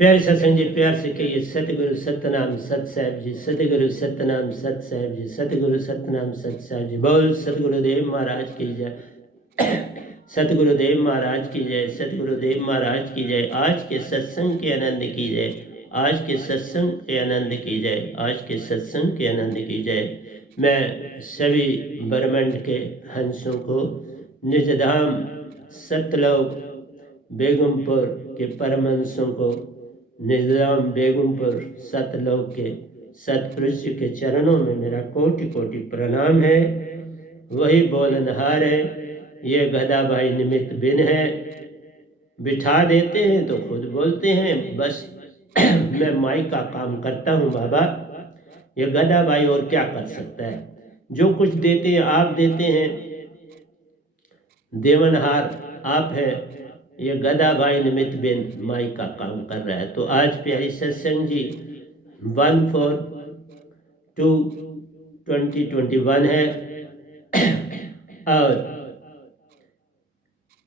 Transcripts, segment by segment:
प्यारे सत्संग जी, प्यार से कहिए सतगुरु सतनाम सत साहिब जी, सतगुरु सतनाम सत साहिब जी, सतगुरु सतनाम सत साहिब जी। बोल सतगुरुदेव महाराज की जय। सतगुरुदेव महाराज की जय, सतगुरुदेव महाराज की जय। आज के सत्संग के आनंद की जय, आज के सत्संग के आनंद की जय, आज के सत्संग के आनंद की जय। मैं सभी ब्रह्मांड के हंसों को निजधाम सतलोक बेगमपुर के परमहंसों को निजाम बेगमपुर सतलोक के सतपुरुष के चरणों में मेरा कोटि कोटि प्रणाम है। वही बोलनहार है, ये गधा भाई निमित्त बिन है। बिठा देते हैं तो खुद बोलते हैं, बस मैं माई का काम करता हूँ बाबा। ये गधा भाई और क्या कर सकता है? जो कुछ देते हैं आप देते हैं, देवनहार आप है। ये गधा भाई निमित्त बिन माई का काम कर रहा है। तो आज प्यारी सत्संग जी 1/4/2021 है और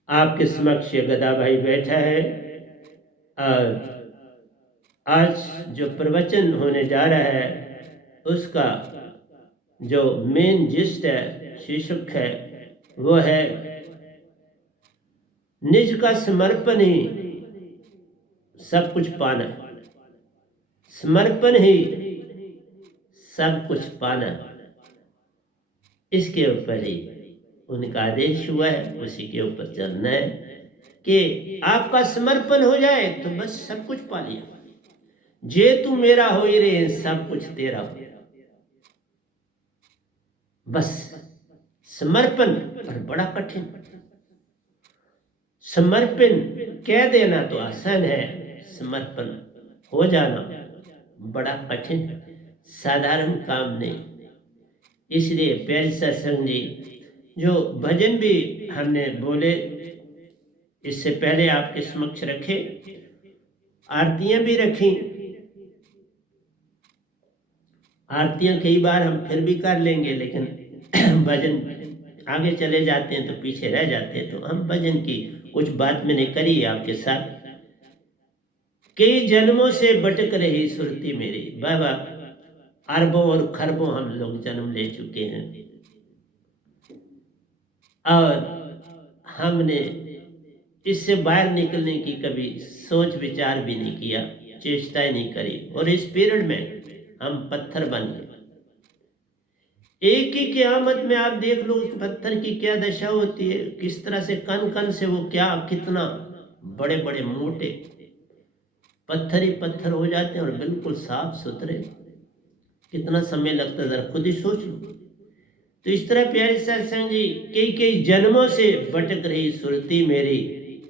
आपके समक्ष ये गधा भाई बैठा है। और आज जो प्रवचन होने जा रहा है उसका जो मेन जिस्ट है, शीर्षक है, वो है निज का समर्पण ही सब कुछ पाना। समर्पण ही सब कुछ पाना, इसके ऊपर ही उनका आदेश हुआ है, उसी के ऊपर चलना है कि आपका समर्पण हो जाए तो बस सब कुछ पा लिया। जे तू मेरा हो ही रे, सब कुछ तेरा हो। बस समर्पण पर बड़ा कठिन। समर्पण कह देना तो आसान है, समर्पण हो जाना बड़ा कठिन है, साधारण काम नहीं। इसलिए प्यारे सत्संग जी, जो भजन भी हमने बोले इससे पहले आपके समक्ष रखे, आरतियां भी रखी। आरतियां कई बार हम फिर भी कर लेंगे, लेकिन भजन आगे चले जाते हैं तो पीछे रह जाते हैं। तो हम भजन की कुछ बात मैंने करी आपके साथ। कई जन्मों से भटक रही सुरती मेरी। बाबा, अरबों और खरबों हम लोग जन्म ले चुके हैं और हमने इससे बाहर निकलने की कभी सोच विचार भी नहीं किया, चेष्टाएं नहीं करी। और इस पीरियड में हम पत्थर बन गए। एक ही क़यामत में आप देख लो पत्थर की क्या दशा होती है, किस तरह से कण कण से वो क्या कितना बड़े बड़े मोटे पत्थर ही पत्थर हो जाते हैं और बिल्कुल साफ सुथरे। कितना समय लगता है, जरा खुद ही सोच लो। तो इस तरह प्यारे सत्संग जी, कई कई जन्मों से भटक रही सुरती मेरी,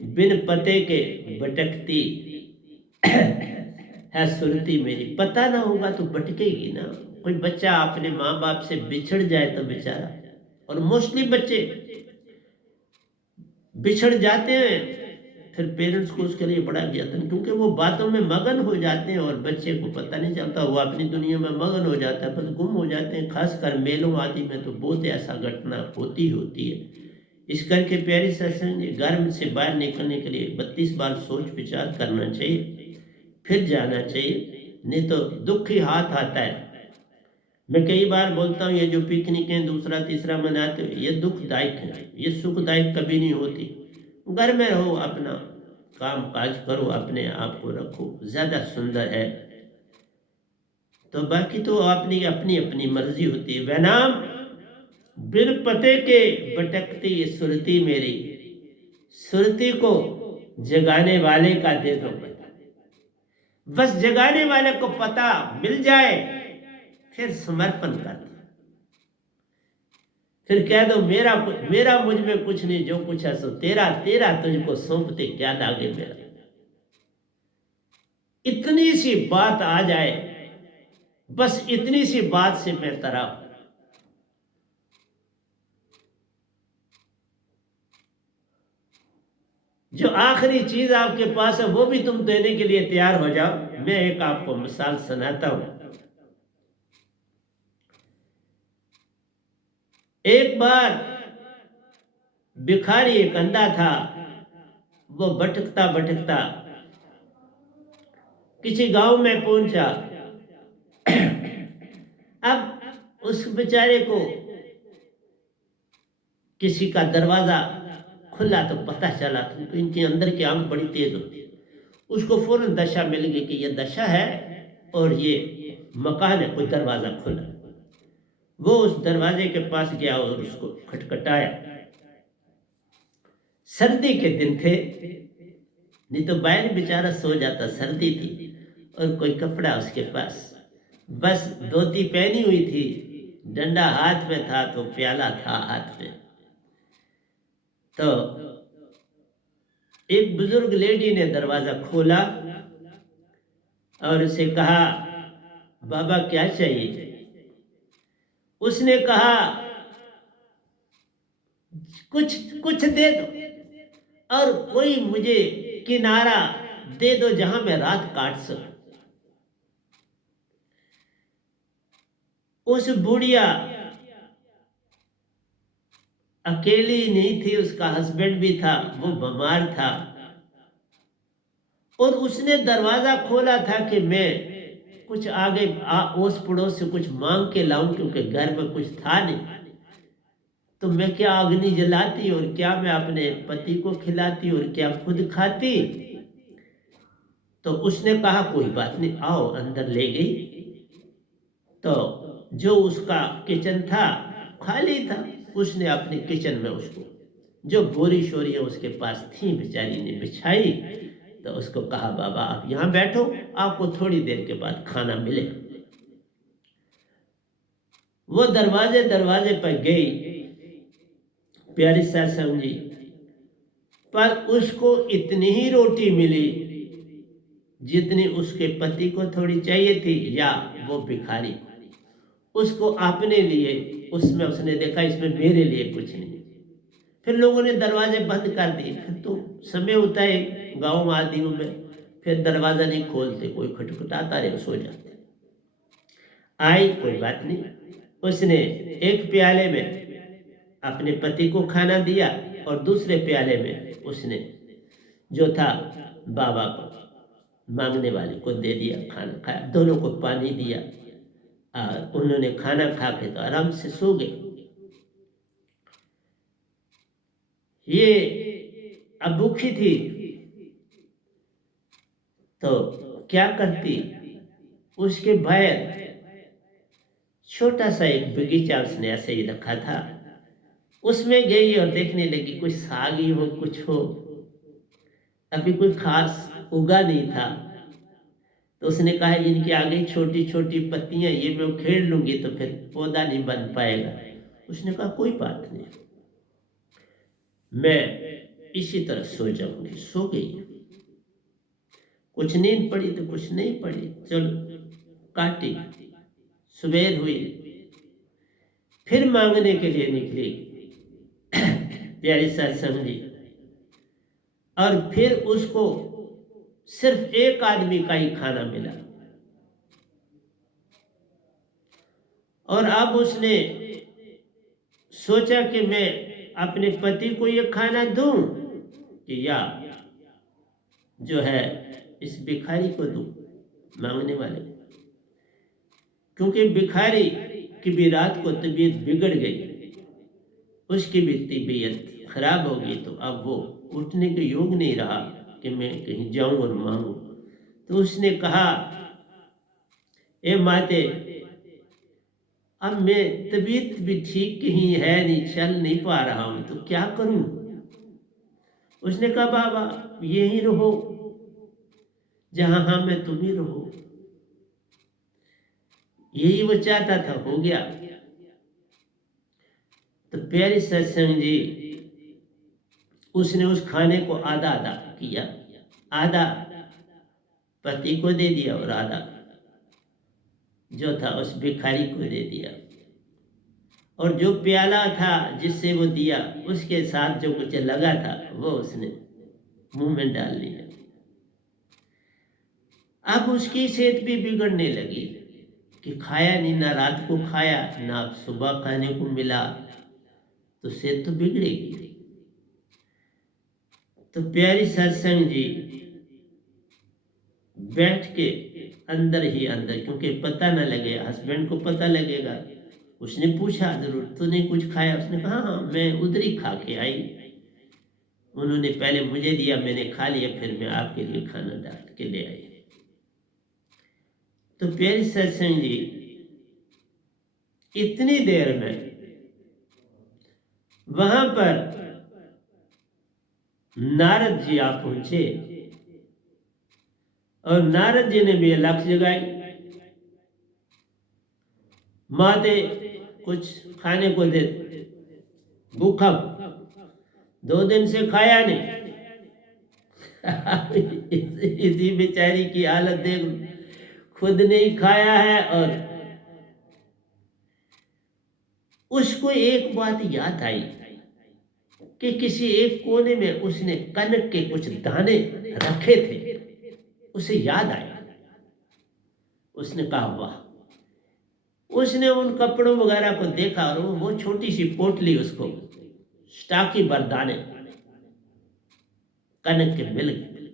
बिन पते के भटकती है सुरती मेरी। पता ना होगा तो भटकेगी ना। कोई बच्चा अपने माँ बाप से बिछड़ जाए तो बेचारा, और मोस्टली बच्चे बिछड़ जाते हैं, फिर पेरेंट्स को उसके लिए बड़ा यत्न, क्योंकि वो बातों में मगन हो जाते हैं और बच्चे को पता नहीं चलता, वो अपनी दुनिया में मगन हो जाता है, बस गुम हो जाते हैं। खासकर मेलों आदि में तो बहुत ऐसा घटना होती है। इस करके प्यारी सत्संग जी, घर से बाहर निकलने के लिए 32 बार सोच विचार करना चाहिए, फिर जाना चाहिए, नहीं तो दुख ही हाथ आता है। मैं कई बार बोलता हूँ, ये जो पिकनिकें दूसरा तीसरा मनाते हो, ये दुखदायक है, ये सुखदायक कभी नहीं होती। घर में रहो, अपना काम काज करो, अपने आप को रखो, ज्यादा सुंदर है। तो बाकी तो अपनी अपनी अपनी मर्जी होती है। वनाम बिन पते के भटकती ये सुरती मेरी, सुरती को जगाने वाले का दे दो पता। बस जगाने वाले को पता मिल जाए, फिर समर्पण कर दो, फिर कह दो मेरा मेरा मुझ में कुछ नहीं, जो कुछ है सो तेरा, तेरा तुझको सौंपते क्या लागे मेरा। इतनी सी बात आ जाए, बस इतनी सी बात से मैं तरा। जो आखिरी चीज आपके पास है वो भी तुम देने के लिए तैयार हो जाओ। मैं एक आपको मिसाल सुनाता हूं। एक बार भिखारी एक अंधा था, वो भटकता भटकता किसी गांव में पहुंचा। अब उस बेचारे को किसी का दरवाजा खुला तो पता चला, तो इनके अंदर की आंख बड़ी तेज होती है। उसको फौरन दशा मिल गई कि ये दशा है और ये मकान है, कोई दरवाजा खुला। वो उस दरवाजे के पास गया और उसको खटखटाया। सर्दी के दिन थे, नहीं तो बैल बेचारा सो जाता, सर्दी थी और कोई कपड़ा उसके पास, बस धोती पहनी हुई थी, डंडा हाथ में था तो प्याला था हाथ में। तो एक बुजुर्ग लेडी ने दरवाजा खोला और उसे कहा, बाबा क्या चाहिए? उसने कहा, कुछ कुछ दे दो और कोई मुझे किनारा दे दो जहां मैं रात काट सकूं। उस बुढ़िया अकेली नहीं थी, उसका हस्बैंड भी था, वो बीमार था और उसने दरवाजा खोला था कि मैं कुछ आगे ओस पड़ोस से कुछ मांग के लाऊं, क्योंकि घर में कुछ था नहीं। तो मैं क्या अग्नि जलाती और क्या मैं अपने पति को खिलाती और क्या खुद खाती। तो उसने कहा कोई बात नहीं, आओ, अंदर ले गई। तो जो उसका किचन था खाली था, उसने अपने किचन में उसको जो बोरी शोरियां उसके पास थी बेचारी ने बिछाई। तो उसको कहा, बाबा आप यहाँ बैठो, आपको थोड़ी देर के बाद खाना मिलेगा। वो दरवाजे दरवाजे पर गई प्यारी सत्संग जी, पर उसको इतनी ही रोटी मिली जितनी उसके पति को थोड़ी चाहिए थी, या वो भिखारी उसको अपने लिए, उसमें उसने देखा इसमें मेरे लिए कुछ नहीं। फिर लोगों ने दरवाजे बंद कर दिए। फिर तो समय होता है गाँव आदियों में, फिर दरवाजा नहीं खोलते, कोई खटखटाता रहे, सो जाते। आई, कोई बात नहीं, उसने एक प्याले में अपने पति को खाना दिया और दूसरे प्याले में उसने जो था बाबा को, मांगने वाले को दे दिया, खाना खाया, दोनों को पानी दिया और उन्होंने खाना खा के तो आराम से सो गए। ये अब भूखी थी तो क्या करती, उसके बाहर छोटा सा एक बगीचा उसने ऐसे ही रखा था, उसमें गई और देखने लगी कुछ साग ही हो, कुछ हो, अभी कोई खास उगा नहीं था। तो उसने कहा, इनके आगे छोटी छोटी पत्तियां, ये मैं उखेड़ लूंगी तो फिर पौधा नहीं बन पाएगा। उसने कहा कोई बात नहीं, मैं इसी तरह सो जाऊंगी। सो गई। कुछ नींद पड़ी तो कुछ नहीं पड़ी, चलो काटी। सुबह हुई, फिर मांगने के लिए निकली प्यारी सत्संग जी, और फिर उसको सिर्फ एक आदमी का ही खाना मिला। और अब उसने सोचा कि मैं अपने पति को ये खाना दूं कि या जो है इस भिखारी को दूं, मांगने वाले को। क्योंकि भिखारी की भी रात को तबीयत बिगड़ गई, उसकी भी तबीयत खराब हो गई, तो अब वो उठने के योग नहीं रहा कि मैं कहीं जाऊं और मांगू। तो उसने कहा, ए माते, अब मैं तबीयत भी ठीक ही है नहीं, चल नहीं पा रहा हूं, तो क्या करूं? उसने कहा, बाबा यहीं रहो, जहां हम मैं तुम ही रहो। यही वो चाहता था, हो गया। तो प्यारी सत्संग जी, उसने उस खाने को आधा आधा किया, आधा पति को दे दिया और आधा जो था उस भिखारी को दे दिया। और जो प्याला था जिससे वो दिया, उसके साथ जो कुछ लगा था वो उसने मुंह में डाल लिया। अब उसकी सेहत भी बिगड़ने लगी कि खाया नहीं, ना रात को खाया, ना सुबह खाने को मिला, तो सेहत तो बिगड़ेगी। तो प्यारी सत्संग जी, बैठ के अंदर ही अंदर, क्योंकि पता ना लगे, हस्बैंड को पता लगेगा। उसने पूछा जरूर, तूने कुछ खाया? उसने कहा हाँ मैं उधर ही खा के आई, उन्होंने पहले मुझे दिया, मैंने खा लिया, फिर मैं आपके लिए खाना डाल के ले आई। तो प्यारी सत्संग जी, इतनी देर में वहां पर नारद जी आ पहुंचे और नारद जी ने भी अलख जगाई, माते कुछ खाने को दे। भूखा 2 दिन से खाया नहीं। इसी बेचारी की हालत देख, खुद नहीं खाया है। और उसको एक बात याद आई कि किसी एक कोने में उसने कनक के कुछ दाने रखे थे, उसे याद आया। उसने कहा वाह। उसने उन कपड़ों वगैरह को देखा और वो छोटी सी पोटली उसको स्टाकी भर दाने कनक के मिल गए।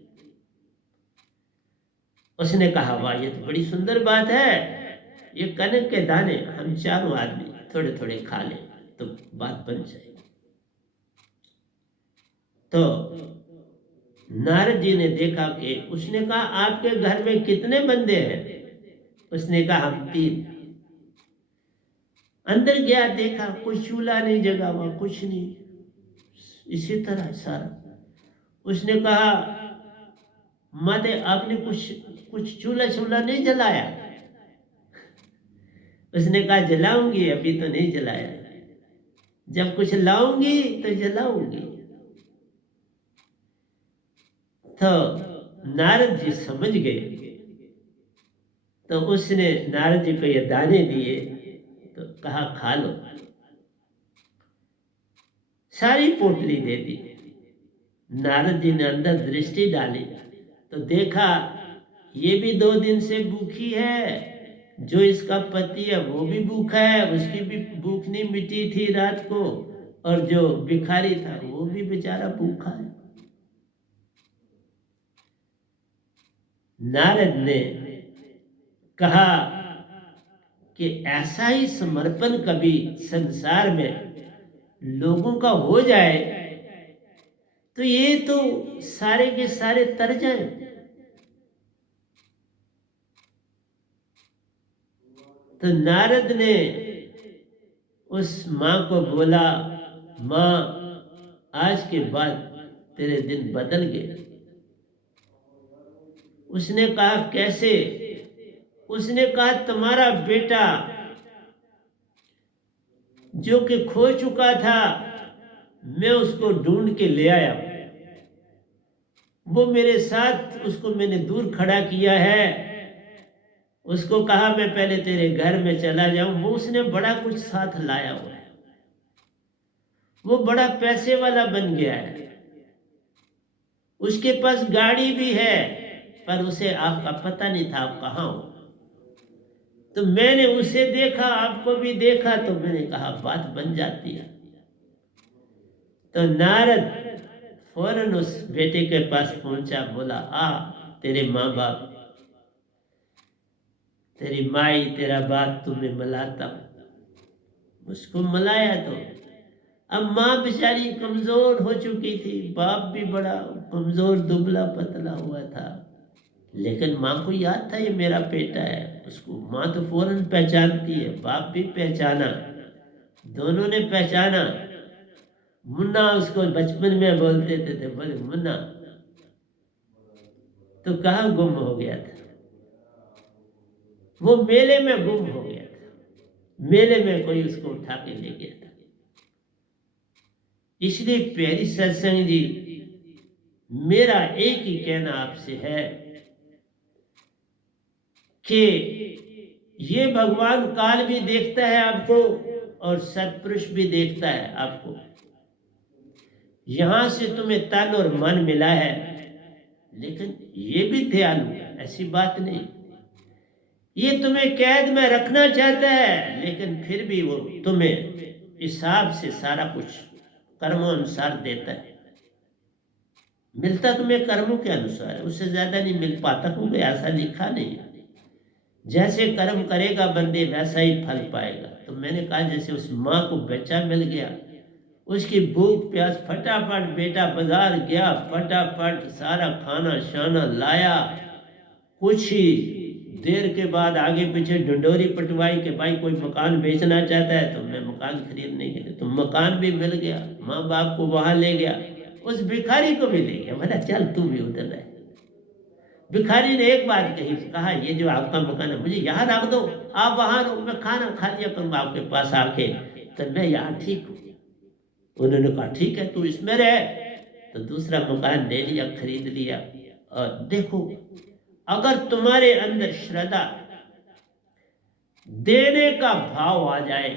उसने कहा वाह, ये तो बड़ी सुंदर बात है, ये कनक के दाने हम चारों आदमी थोड़े थोड़े खा लें तो बात बन जाएगी। तो नारद जी ने देखा कि, उसने कहा आपके घर में कितने बंदे हैं? उसने कहा हम 3। अंदर गया, देखा कोई चूल्हा नहीं जगा हुआ, कुछ नहीं, इसी तरह सारा। उसने कहा माते आपने कुछ कुछ चूल्हा चूल्हा नहीं जलाया? उसने कहा जलाऊंगी, अभी तो नहीं जलाया, जब कुछ लाऊंगी तो जलाऊंगी। तो नारद जी समझ गए, तो उसने नारद जी को ये दाने दिए, तो कहा खा लो। सारी पोटली दे दी। नारद जी ने अंदर दृष्टि डाली तो देखा ये भी 2 दिन से भूखी है, जो इसका पति है वो भी भूखा है, उसकी भी भूख नहीं मिटी थी रात को, और जो भिखारी था वो भी बेचारा भूखा है। नारद ने कहा कि ऐसा ही समर्पण कभी संसार में लोगों का हो जाए तो ये तो सारे के सारे तर जाए। तो नारद ने उस मां को बोला, मां आज के बाद तेरे दिन बदल गए। उसने कहा कैसे? उसने कहा तुम्हारा बेटा जो कि खो चुका था, मैं उसको ढूंढ के ले आया, वो मेरे साथ, उसको मैंने दूर खड़ा किया है, उसको कहा मैं पहले तेरे घर में चला जाऊं, वो उसने बड़ा कुछ साथ लाया हुआ है, वो बड़ा पैसे वाला बन गया है, उसके पास गाड़ी भी है, पर उसे आपका पता नहीं था आप कहाँ हो। तो मैंने उसे देखा, आपको भी देखा, तो मैंने कहा बात बन जाती है। तो नारद फौरन उस बेटे के पास पहुंचा, बोला आ तेरे माँ बाप, तेरी माई तेरा बाप तुम्हें मलाता हूं। उसको मलाया तो अब माँ बेचारी कमजोर हो चुकी थी, बाप भी बड़ा कमजोर दुबला पतला हुआ था, लेकिन माँ को याद था ये मेरा बेटा है। उसको माँ तो फौरन पहचानती है, बाप भी पहचाना, दोनों ने पहचाना। मुन्ना उसको बचपन में बोलते थे, बोले मुन्ना, तो कहाँ गुम हो गया था? वो मेले में गुम हो गया था, मेले में कोई उसको उठा के ले गया था। इसलिए प्यारी सत्संग जी, मेरा एक ही कहना आपसे है कि ये भगवान काल भी देखता है आपको और सत्पुरुष भी देखता है आपको। यहां से तुम्हें तन और मन मिला है, लेकिन ये भी दयालु है, ऐसी बात नहीं। ये तुम्हें कैद में रखना चाहता है, लेकिन फिर भी वो तुम्हें हिसाब से सारा कुछ कर्मों अनुसार देता है। मिलता तुम्हें कर्मों के अनुसार है, उससे ज्यादा नहीं मिल पाता, क्योंकि ऐसा लिखा नहीं है। जैसे कर्म करेगा बंदे वैसा ही फल पाएगा। तो मैंने कहा जैसे उस माँ को बच्चा मिल गया, उसकी भूख प्यास, फटाफट बेटा बाजार गया, फटाफट सारा खाना शाना लाया। कुछ ही देर के बाद आगे पीछे ढिंडोरी पिटवाई कि भाई कोई मकान बेचना चाहता है तो मैं मकान खरीदने के लिए, तो मकान भी मिल गया। माँ बाप को वहां ले गया, उस भिखारी को भी ले गया, बोला चल तू भी उधर रह। भिखारी ने एक बात कही, कहा ये जो आपका मकान है मुझे यहाँ रख दो, आप वहां रहो, मैं खाना खा लिया करूंगा आपके पास आके, तो मैं यहाँ ठीक हूँ। उन्होंने कहा ठीक है तू इसमें रह। तो दूसरा मकान ले लिया, खरीद लिया। और देखो, अगर तुम्हारे अंदर श्रद्धा, देने का भाव आ जाए,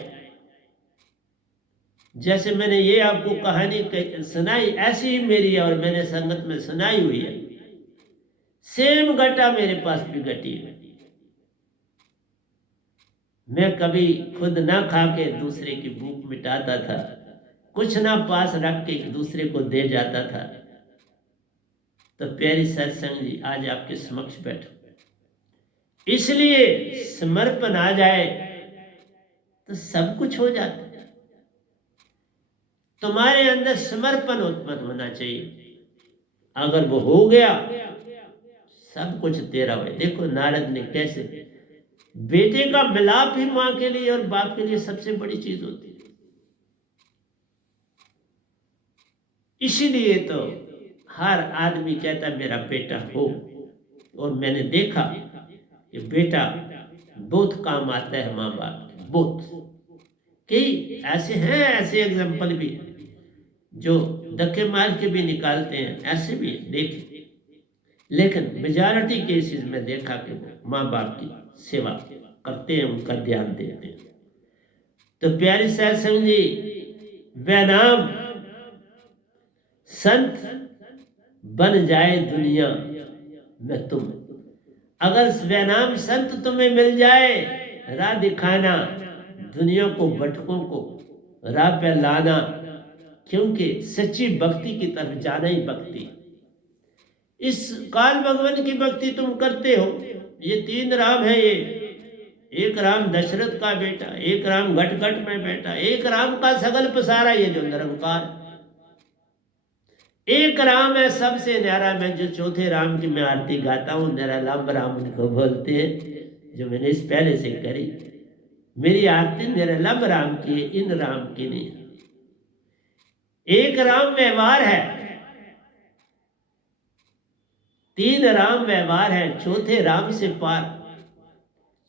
जैसे मैंने ये आपको कहानी सुनाई, ऐसी ही मेरी है और मैंने संगत में सुनाई हुई है। सेम घटा मेरे पास भी घटी है। मैं कभी खुद ना खा के दूसरे की भूख मिटाता था, कुछ ना पास रख के दूसरे को दे जाता था। तो प्यारी सत्संग जी आज आपके समक्ष बैठो, इसलिए समर्पण आ जाए तो सब कुछ हो जाता है। तुम्हारे अंदर समर्पण उत्पन्न होना चाहिए, अगर वो हो गया सब कुछ तेरा हुआ। देखो नारद ने कैसे, बेटे का मिलाप ही मां के लिए और बाप के लिए सबसे बड़ी चीज होती है। इसीलिए तो हर आदमी कहता मेरा बेटा हो। और मैंने देखा कि बेटा बहुत काम आता है माँ बाप के, बहुत। कई ऐसे हैं, ऐसे एग्जाम्पल भी जो धक्के मार के भी निकालते हैं, ऐसे भी देखे। लेकिन मेजॉरिटी केसेस में देखा कि वो माँ बाप की सेवा करते हैं, उनका ध्यान देते हैं। तो प्यारी सत्संग जी, वह नाम संत बन जाए दुनिया में तुम, अगर वह नाम संत तुम्हें मिल जाए, राह दिखाना, दुनिया को भटकों को राह पे लाना, क्योंकि सच्ची भक्ति की तरफ जाना ही भक्ति। इस काल भगवान की भक्ति तुम करते हो, ये तीन राम है, ये एक राम दशरथ का बेटा, एक राम घट घट में बैठा, एक राम का सगल पसारा, ये जो निरंकार, एक राम है सबसे न्यारा। मैं जो चौथे राम की मैं आरती गाता हूँ, निरालंब राम उनको बोलते हैं, जो मैंने इस पहले से करी। मेरी आरती निरालंब राम की है, इन राम की नहीं। एक राम व्यवहार है, तीन राम व्यवहार है, चौथे राम से पार।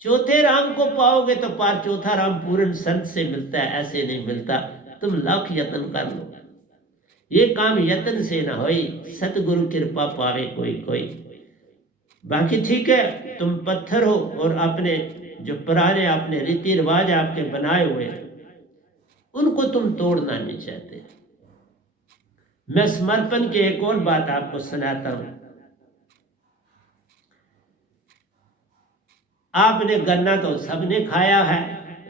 चौथे राम को पाओगे तो पार, चौथा राम पूर्ण संत से मिलता है, ऐसे नहीं मिलता। तुम लाख यत्न कर लो, ये काम यत्न से ना होई, सतगुरु कृपा पावे कोई कोई। बाकी ठीक है, तुम पत्थर हो और अपने जो पुराने अपने रीति रिवाज आपके बनाए हुए उनको तुम तोड़ना नहीं चाहते। मैं समर्पण की एक और बात आपको सुनाता हूं। आपने गन्ना तो सबने खाया है,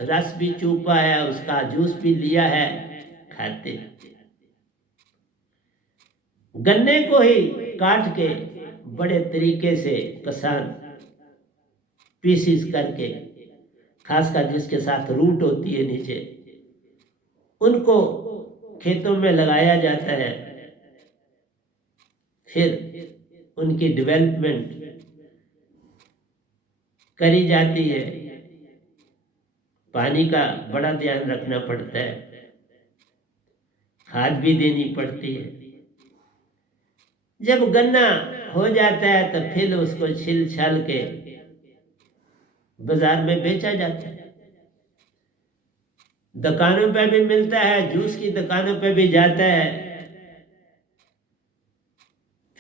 रस भी चूपा है, उसका जूस भी लिया है, खाते। गन्ने को ही काट के बड़े तरीके से किसान पीसीस करके, खासकर जिसके साथ रूट होती है नीचे, उनको खेतों में लगाया जाता है। फिर उनकी डेवलपमेंट करी जाती है, पानी का बड़ा ध्यान रखना पड़ता है, खाद भी देनी पड़ती है। जब गन्ना हो जाता है तो फिर उसको छिल छाल के बाजार में बेचा जाता है। दुकानों पे भी मिलता है, जूस की दुकानों पे भी जाता है,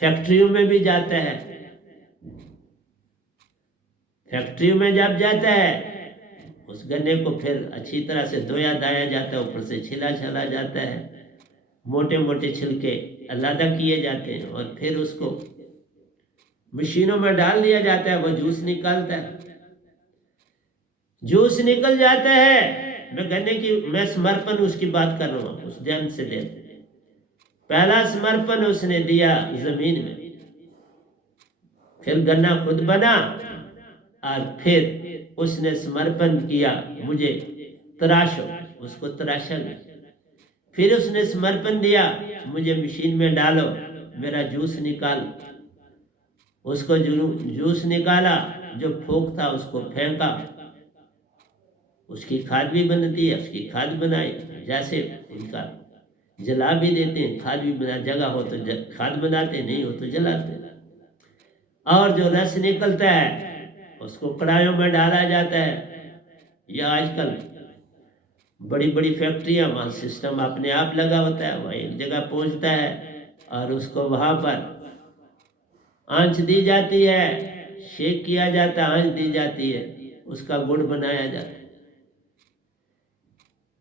फैक्ट्रियों में भी जाता है। फैक्ट्रियों में जब जाता है, उस गन्ने को फिर अच्छी तरह से धोया दाया जाता है, ऊपर से छिला छाला जाता है, मोटे मोटे छिलके अलग किए जाते हैं, और फिर उसको मशीनों में डाल दिया जाता है, वो जूस निकलता है। जूस निकल जाता है, मैं गन्ने की, मैं समर्पण उसकी बात कर रहा हूँ, उस ध्यान से ले। पहला समर्पण उसने दिया जमीन में, फिर गन्ना खुद बना और फिर उसने समर्पण किया मुझे तराशो, उसको तराशा गया। फिर उसने समर्पण दिया मुझे मशीन में डालो, मेरा जूस निकाल, उसको जूस निकाला, जो फोक था उसको फेंका, उसकी खाद भी बनती है, उसकी खाद बनाई, जैसे उनका जला भी देते हैं, खाद भी बना, जगह हो तो खाद बनाते, नहीं हो तो जलाते। और जो रस निकलता है उसको कढ़ाइयों में डाला जाता है। या आजकल बड़ी बड़ी फैक्ट्रियां, वहाँ सिस्टम अपने आप लगा होता है, वह एक जगह पहुंचता है और उसको वहां पर आंच दी जाती है, शेक किया जाता है, आंच दी जाती है, उसका गुड़ बनाया जाता है।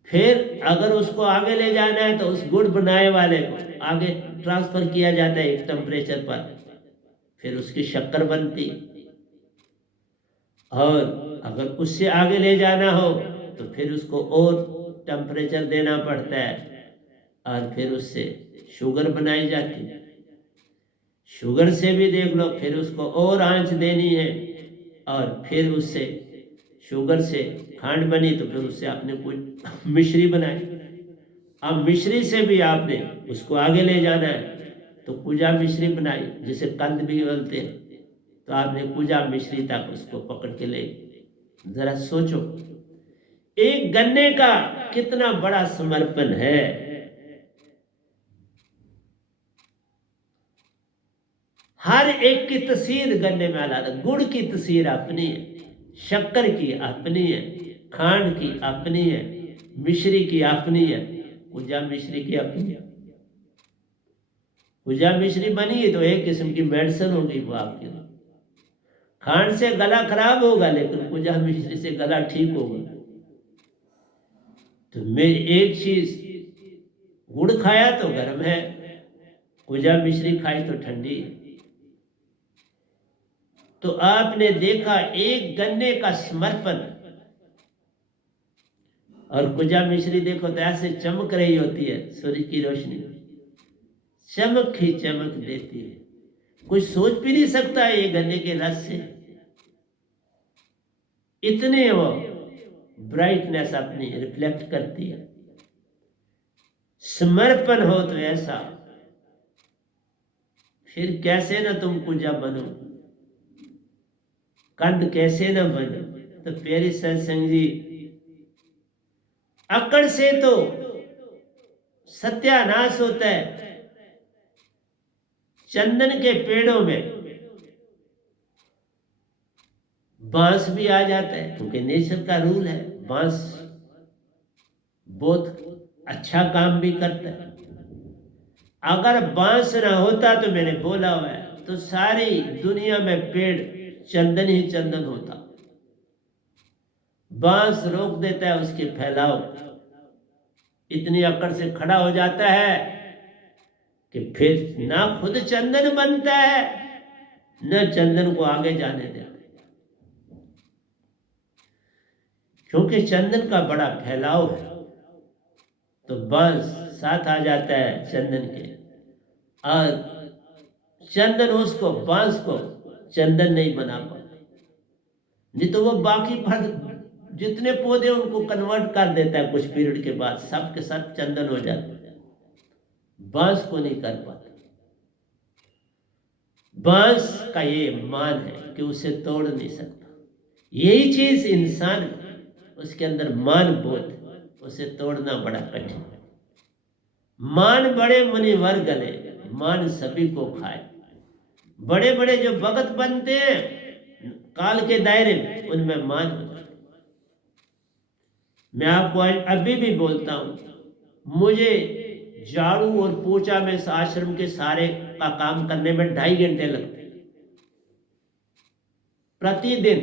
फिर अगर उसको आगे ले जाना है तो उस गुड़ बनाए वाले को आगे ट्रांसफर किया जाता है एक टेम्परेचर पर, फिर उसकी शक्कर बनती। और अगर उससे आगे ले जाना हो तो फिर उसको और टेम्परेचर देना पड़ता है और फिर उससे शुगर बनाई जाती है। शुगर से भी देख लो, फिर उसको और आंच देनी है और फिर उससे शुगर से खांड बनी तो फिर उससे आपने कुछ मिश्री बनाई। अब मिश्री से भी आपने उसको आगे ले जाना है तो कुजा मिश्री बनाई, जिसे कंद भी बोलते हैं, तो आपने कुजा मिश्री तक उसको पकड़ के ले। जरा सोचो एक गन्ने का कितना बड़ा समर्पण है। हर एक की तस्वीर गन्ने में अलग, गुड़ की तस्वीर अपनी है, शक्कर की अपनी है, खांड की अपनी है, मिश्री की अपनी है, कुजा मिश्री की अपनी है। कुजा मिश्री बनी है तो एक किस्म की मेडिसिन होगी वो आपके लिए। खांड से गला खराब होगा लेकिन कुजा मिश्री से गला ठीक होगा। तो मैं एक चीज, गुड़ खाया तो गर्म है, कुजा मिश्री खाई तो ठंडी है। तो आपने देखा एक गन्ने का समर्पण, और कुजा मिश्री देखो तो ऐसे चमक रही होती है, सूर्य की रोशनी चमक ही चमक देती है। कोई सोच भी नहीं सकता है ये गन्ने के रस से इतने वो ब्राइटनेस अपनी रिफ्लेक्ट करती है। समर्पण हो तो ऐसा, फिर कैसे ना तुम कुजा बनो, कंद कैसे ना बनो। तो प्यारी सत्संग जी, अकड़ से तो सत्यानाश होता है। चंदन के पेड़ों में बांस भी आ जाता है क्योंकि नेचर का रूल है, बांस बहुत अच्छा काम भी करता है। अगर बांस ना होता तो मैंने बोला हुआ है तो सारी दुनिया में पेड़ चंदन ही चंदन होता। बांस रोक देता है उसके फैलाव, इतनी अकड़ से खड़ा हो जाता है कि फिर ना खुद चंदन बनता है न चंदन को आगे जाने देता, क्योंकि चंदन का बड़ा फैलाव है। तो बांस साथ आ जाता है चंदन के, और चंदन उसको, बांस को चंदन नहीं बना पाता, नहीं तो वो बाकी पर जितने पौधे उनको कन्वर्ट कर देता है कुछ पीरियड के बाद, सब के सब चंदन हो जाते हैं, बांस को नहीं कर पाता। बांस का ये मान है कि उसे तोड़ नहीं सकता। यही चीज इंसान, उसके अंदर मान बोध, उसे तोड़ना बड़ा कठिन है। मान बड़े मुनिवर गले, मान सभी को खाए। बड़े बड़े जो भगत बनते हैं काल के दायरे में, उनमें मान होता है। मैं आपको अभी भी बोलता हूं, मुझे झाड़ू और पोछा में आश्रम के सारे का काम करने में 2.5 घंटे लगते हैं, प्रतिदिन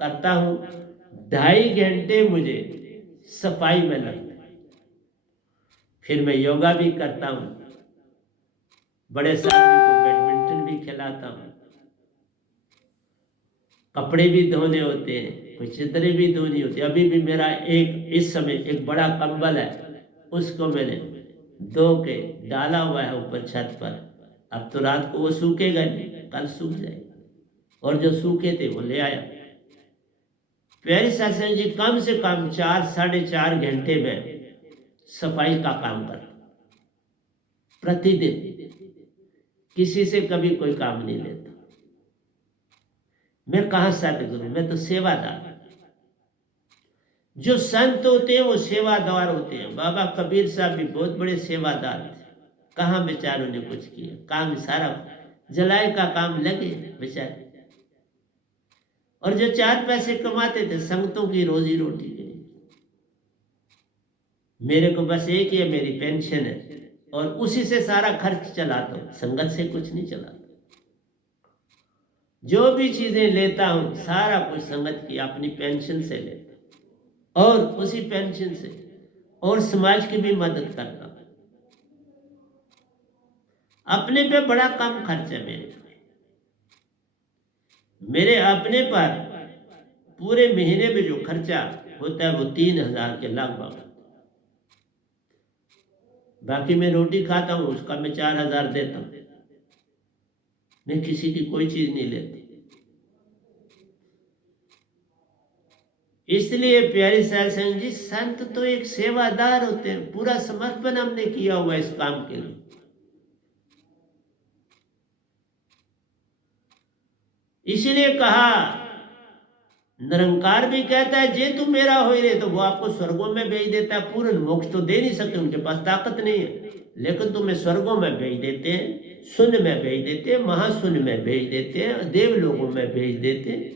करता हूं। 2.5 घंटे मुझे सफाई में लगते हैं। फिर मैं योगा भी करता हूं, बड़े साथी को बैडमिंटन भी खिलाता हूं, कपड़े भी धोने होते हैं, कुछ चित्रें भी धोनी होती है। अभी भी मेरा एक इस समय एक बड़ा कंबल है, उसको मैंने धो के डाला हुआ है ऊपर छत पर। अब तो रात को वो सूखेगा नहीं, कल सूख जाएगा। और जो सूखे थे वो ले आया। प्यारे सत्संग जी कम से कम 4-4.5 घंटे में सफाई का काम करते प्रतिदिन। किसी से कभी कोई काम नहीं लेता। मैं कहाँ सदगुरु, मैं तो सेवादार। जो संत होते हैं वो सेवादार होते हैं। बाबा कबीर साहब भी बहुत बड़े सेवादार थे। कहाँ बेचारों ने कुछ किया, काम सारा जलाए का काम लगे बेचारे। और जो 4 पैसे कमाते थे संगतों की रोजी रोटी के लिए। मेरे को बस एक ही है, मेरी पेंशन है और उसी से सारा खर्च चलाता हूँ, संगत से कुछ नहीं चलाता। जो भी चीजें लेता हूँ सारा कुछ संगत की अपनी पेंशन से लेता और उसी पेंशन से और समाज की भी मदद करता हूँ। अपने पे बड़ा कम खर्च है मेरे अपने पर पूरे महीने में जो खर्चा होता है वो 3,000 के लगभग। बाकी मैं रोटी खाता हूँ उसका मैं 4,000 देता हूँ। मैं किसी की कोई चीज नहीं लेती। इसलिए प्यारे सत्संग जी संत तो एक सेवादार होते हैं। पूरा समर्पण हमने किया हुआ इस काम के लिए। इसीलिए कहा, निरंकार भी कहता है जे तुम मेरा हो रहे, तो वो आपको स्वर्गों में भेज देता है। पूर्ण मोक्ष तो दे नहीं सकते, उनके पास ताकत नहीं है, लेकिन तुम्हें स्वर्गों में भेज देते हैं, शून्य में भेज देते हैं, महाशून्य में भेज देते हैं, देव लोगों में भेज देते हैं,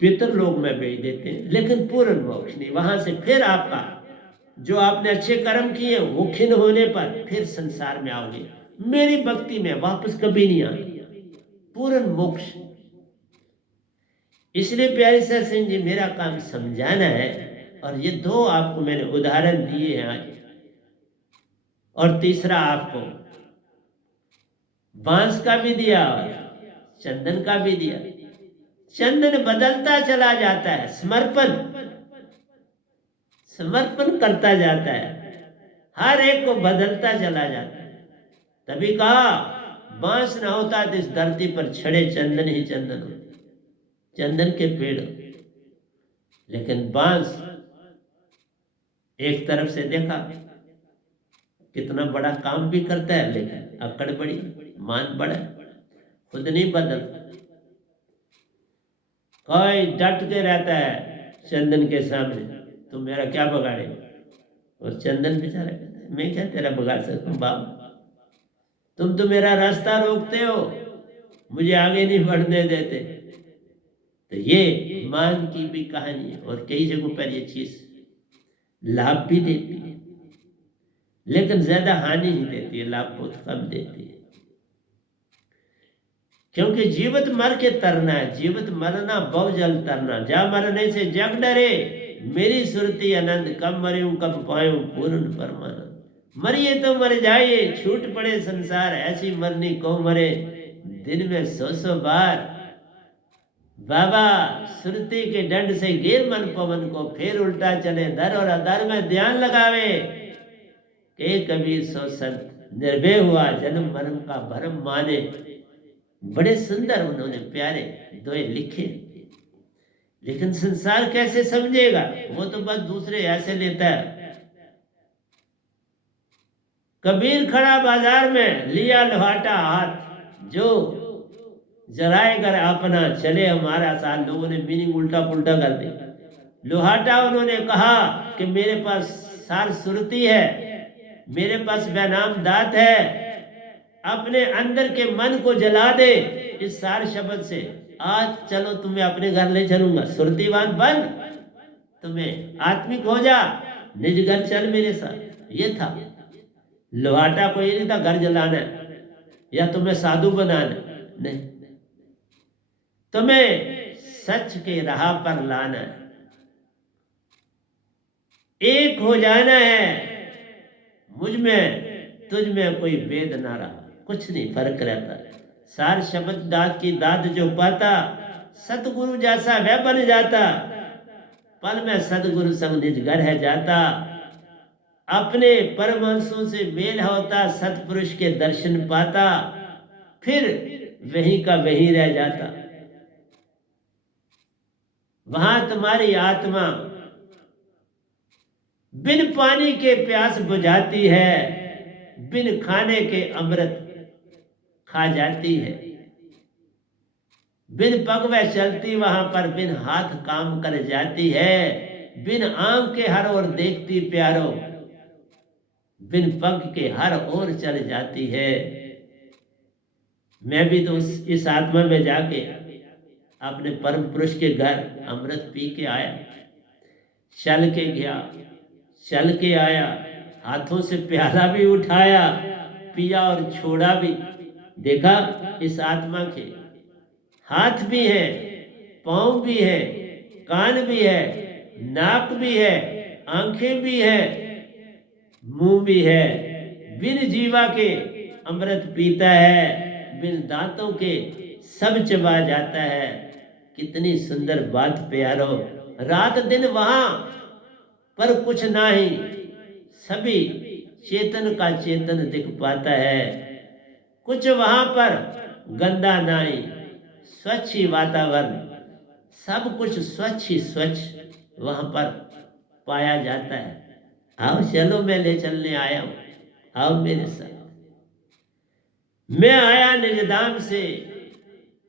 पितरलोक में भेज देते हैं, लेकिन पूर्ण मोक्ष नहीं। वहां से फिर आपका जो आपने अच्छे कर्म किए वो क्षीण होने पर फिर संसार में आओगे। मेरी भक्ति में वापस कभी नहीं आए, पूर्ण मोक्ष। इसलिए प्यारे सत्संग जी मेरा काम समझाना है। और ये 2 आपको मैंने उदाहरण दिए हैं आज। और तीसरा आपको बांस का भी दिया और चंदन का भी दिया। चंदन बदलता चला जाता है, समर्पण समर्पण करता जाता है, हर एक को बदलता चला जाता है। तभी कहा बांस ना होता तो इस धरती पर छड़े चंदन ही चंदन होते, चंदन के पेड़। लेकिन बांस एक तरफ से देखा कितना बड़ा काम भी करता है, लेकिन अकड़ बड़ी, मान बड़ा, खुद नहीं बदलता। कोई डट के रहता है चंदन के सामने, तुम मेरा क्या बगाड़ेगा। और चंदन बेचारा कहता है मैं क्या तेरा बगाड़ सकता हूँ बाबा, तुम तो मेरा रास्ता रोकते हो, मुझे आगे नहीं बढ़ने देते। तो ये मान की भी कहानी है। और कई जगहों पर ये चीज लाभ भी देती है, लेकिन ज्यादा हानि नहीं देती है, लाभ बहुत कम देती है। क्योंकि जीवित मर के तरना है, जीवित मरना बहु जल तरना। जा मरने से जग डरे, मेरी सुरती आनंद, कब मरे कब पाऊं पूर्ण परमानंद। मरिए तो मर जाइए, छूट पड़े संसार, ऐसी मरनी को मरे दिन में 100 बार। बाबा सुरती के दंड से गिर मन पवन को, फिर उल्टा चले दर और अदर में ध्यान लगावे। के कबीर सो संत निर्भय हुआ, जन्म मरण का भरम माने। बड़े सुंदर उन्होंने प्यारे 2 लिखे। लेकिन संसार कैसे समझेगा, वो तो बस दूसरे ऐसे लेता है। कबीर खड़ा बाजार में, लिया लोहाटा हाथ, जो जराएगा अपना चले हमारा साथ। लोगों ने मीनिंग उल्टा पुल्टा कर दी। लोहाटा उन्होंने कहा कि मेरे पास सार सुरती है, मेरे पास बेनाम दात है, अपने अंदर के मन को जला दे इस सार शब्द से। आज चलो तुम्हें अपने घर ले चलूंगा, सुरतीवान बन, तुम्हें आत्मिक हो जा, निज घर चल मेरे साथ। ये था लोहाटा को, ये नहीं था घर जलाना या तुम्हें साधु बनाना, नहीं, तुम्हें सच के राह पर लाना है, एक हो जाना है। मुझ में तुझ में कोई भेद ना रहा, कुछ नहीं फर्क रहता। सार शब्द दात की दात जो पाता, सतगुरु जैसा वह बन जाता। पल में सतगुरु संग निज घर है जाता। अपने परमहंसों से मेल होता, सतपुरुष के दर्शन पाता, फिर वहीं का वहीं रह जाता। वहां तुम्हारी आत्मा बिन पानी के प्यास बुझाती है, बिन खाने के अमृत खा जाती है। बिन पग वह चलती वहां पर, बिन हाथ काम कर जाती है। बिन आंख के हर ओर देखती प्यारो, बिन पग के हर ओर चल जाती है। मैं भी तो इस आत्मा में जाके अपने परम पुरुष के घर अमृत पी के आया, चल के गया, चल के आया, हाथों से प्याला भी उठाया, पिया और छोड़ा भी। देखा, इस आत्मा के हाथ भी है, पांव भी है, कान भी है, नाक भी है, आंखें भी है, मुंह भी है। बिन जीवा के अमृत पीता है, बिन दांतों के सब चबा जाता है। कितनी सुंदर बात प्यारो। रात दिन वहां पर कुछ नाही, सभी चेतन का चेतन दिख पाता है। कुछ वहां पर गंदा नहीं, स्वच्छ ही वातावरण, सब कुछ स्वच्छ ही स्वच्छ वहां पर पाया जाता है। आओ चलो, मैं ले चलने आया हूं, आओ मेरे साथ। मैं आया निजधाम से,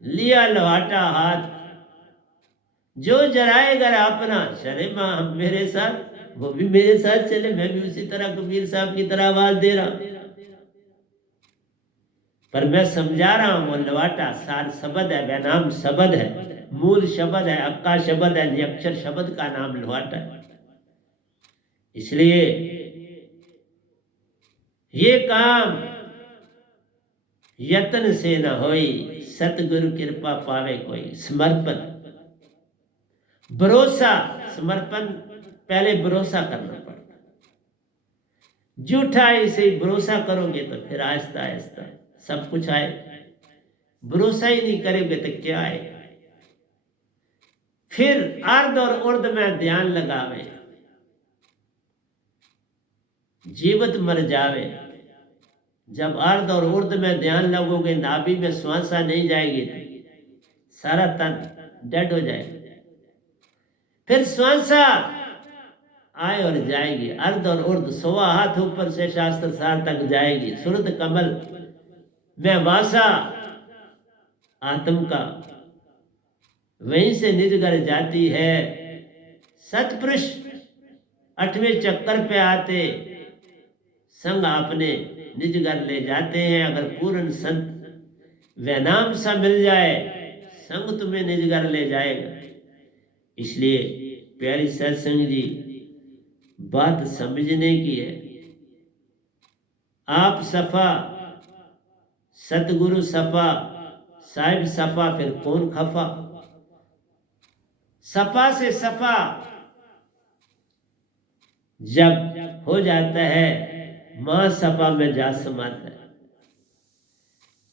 लिया लवाटा हाथ, जो जराए घर अपना चले मां हम मेरे साथ। वो भी मेरे साथ चले, मैं भी उसी तरह कबीर साहब की तरह आवाज दे रहा हूं। पर मैं समझा रहा हूं, वो लवाटा सार शब्द है, वह नाम शब्द है, मूल शब्द है, अक्का शब्द है, नियक्षर शब्द का नाम लवाटा है। इसलिए ये काम यत्न से न होई, सतगुरु कृपा पावे कोई। समर्पण, भरोसा, समर्पण पहले भरोसा करना पड़ता। झूठा इसे भरोसा करोगे तो फिर आहिस्ता आहिस्ता सब कुछ आए। भरोसा ही नहीं करोगे तो क्या आएगा। फिर अर्ध और उर्ध में ध्यान लगावे, जीवित मर जावे। जब अर्ध और उर्ध में ध्यान लगोगे, नाभि में श्वासा नहीं जाएगी, सारा तन डेड हो जाएगा। फिर श्वासा आए और जाएगी, अर्ध और उर्ध 100 हाथ ऊपर से शास्त्र सार तक जाएगी। सुरत कमल में वासा आत्म का, वहीं से निज घर जाती है। सतपुरुष 8वें चक्कर पे आते, संग अपने निज घर ले जाते हैं। अगर पूर्ण संत व नाम सा मिल जाए, संग तुम्हें निज घर ले जाएगा। इसलिए प्यारी सत्संग जी, बात समझने की है। आप सफा, सतगुरु सफा, साहिब सफा, फिर कौन खफा। सफा से सफा जब हो जाता है, महासभा में जा समाता है।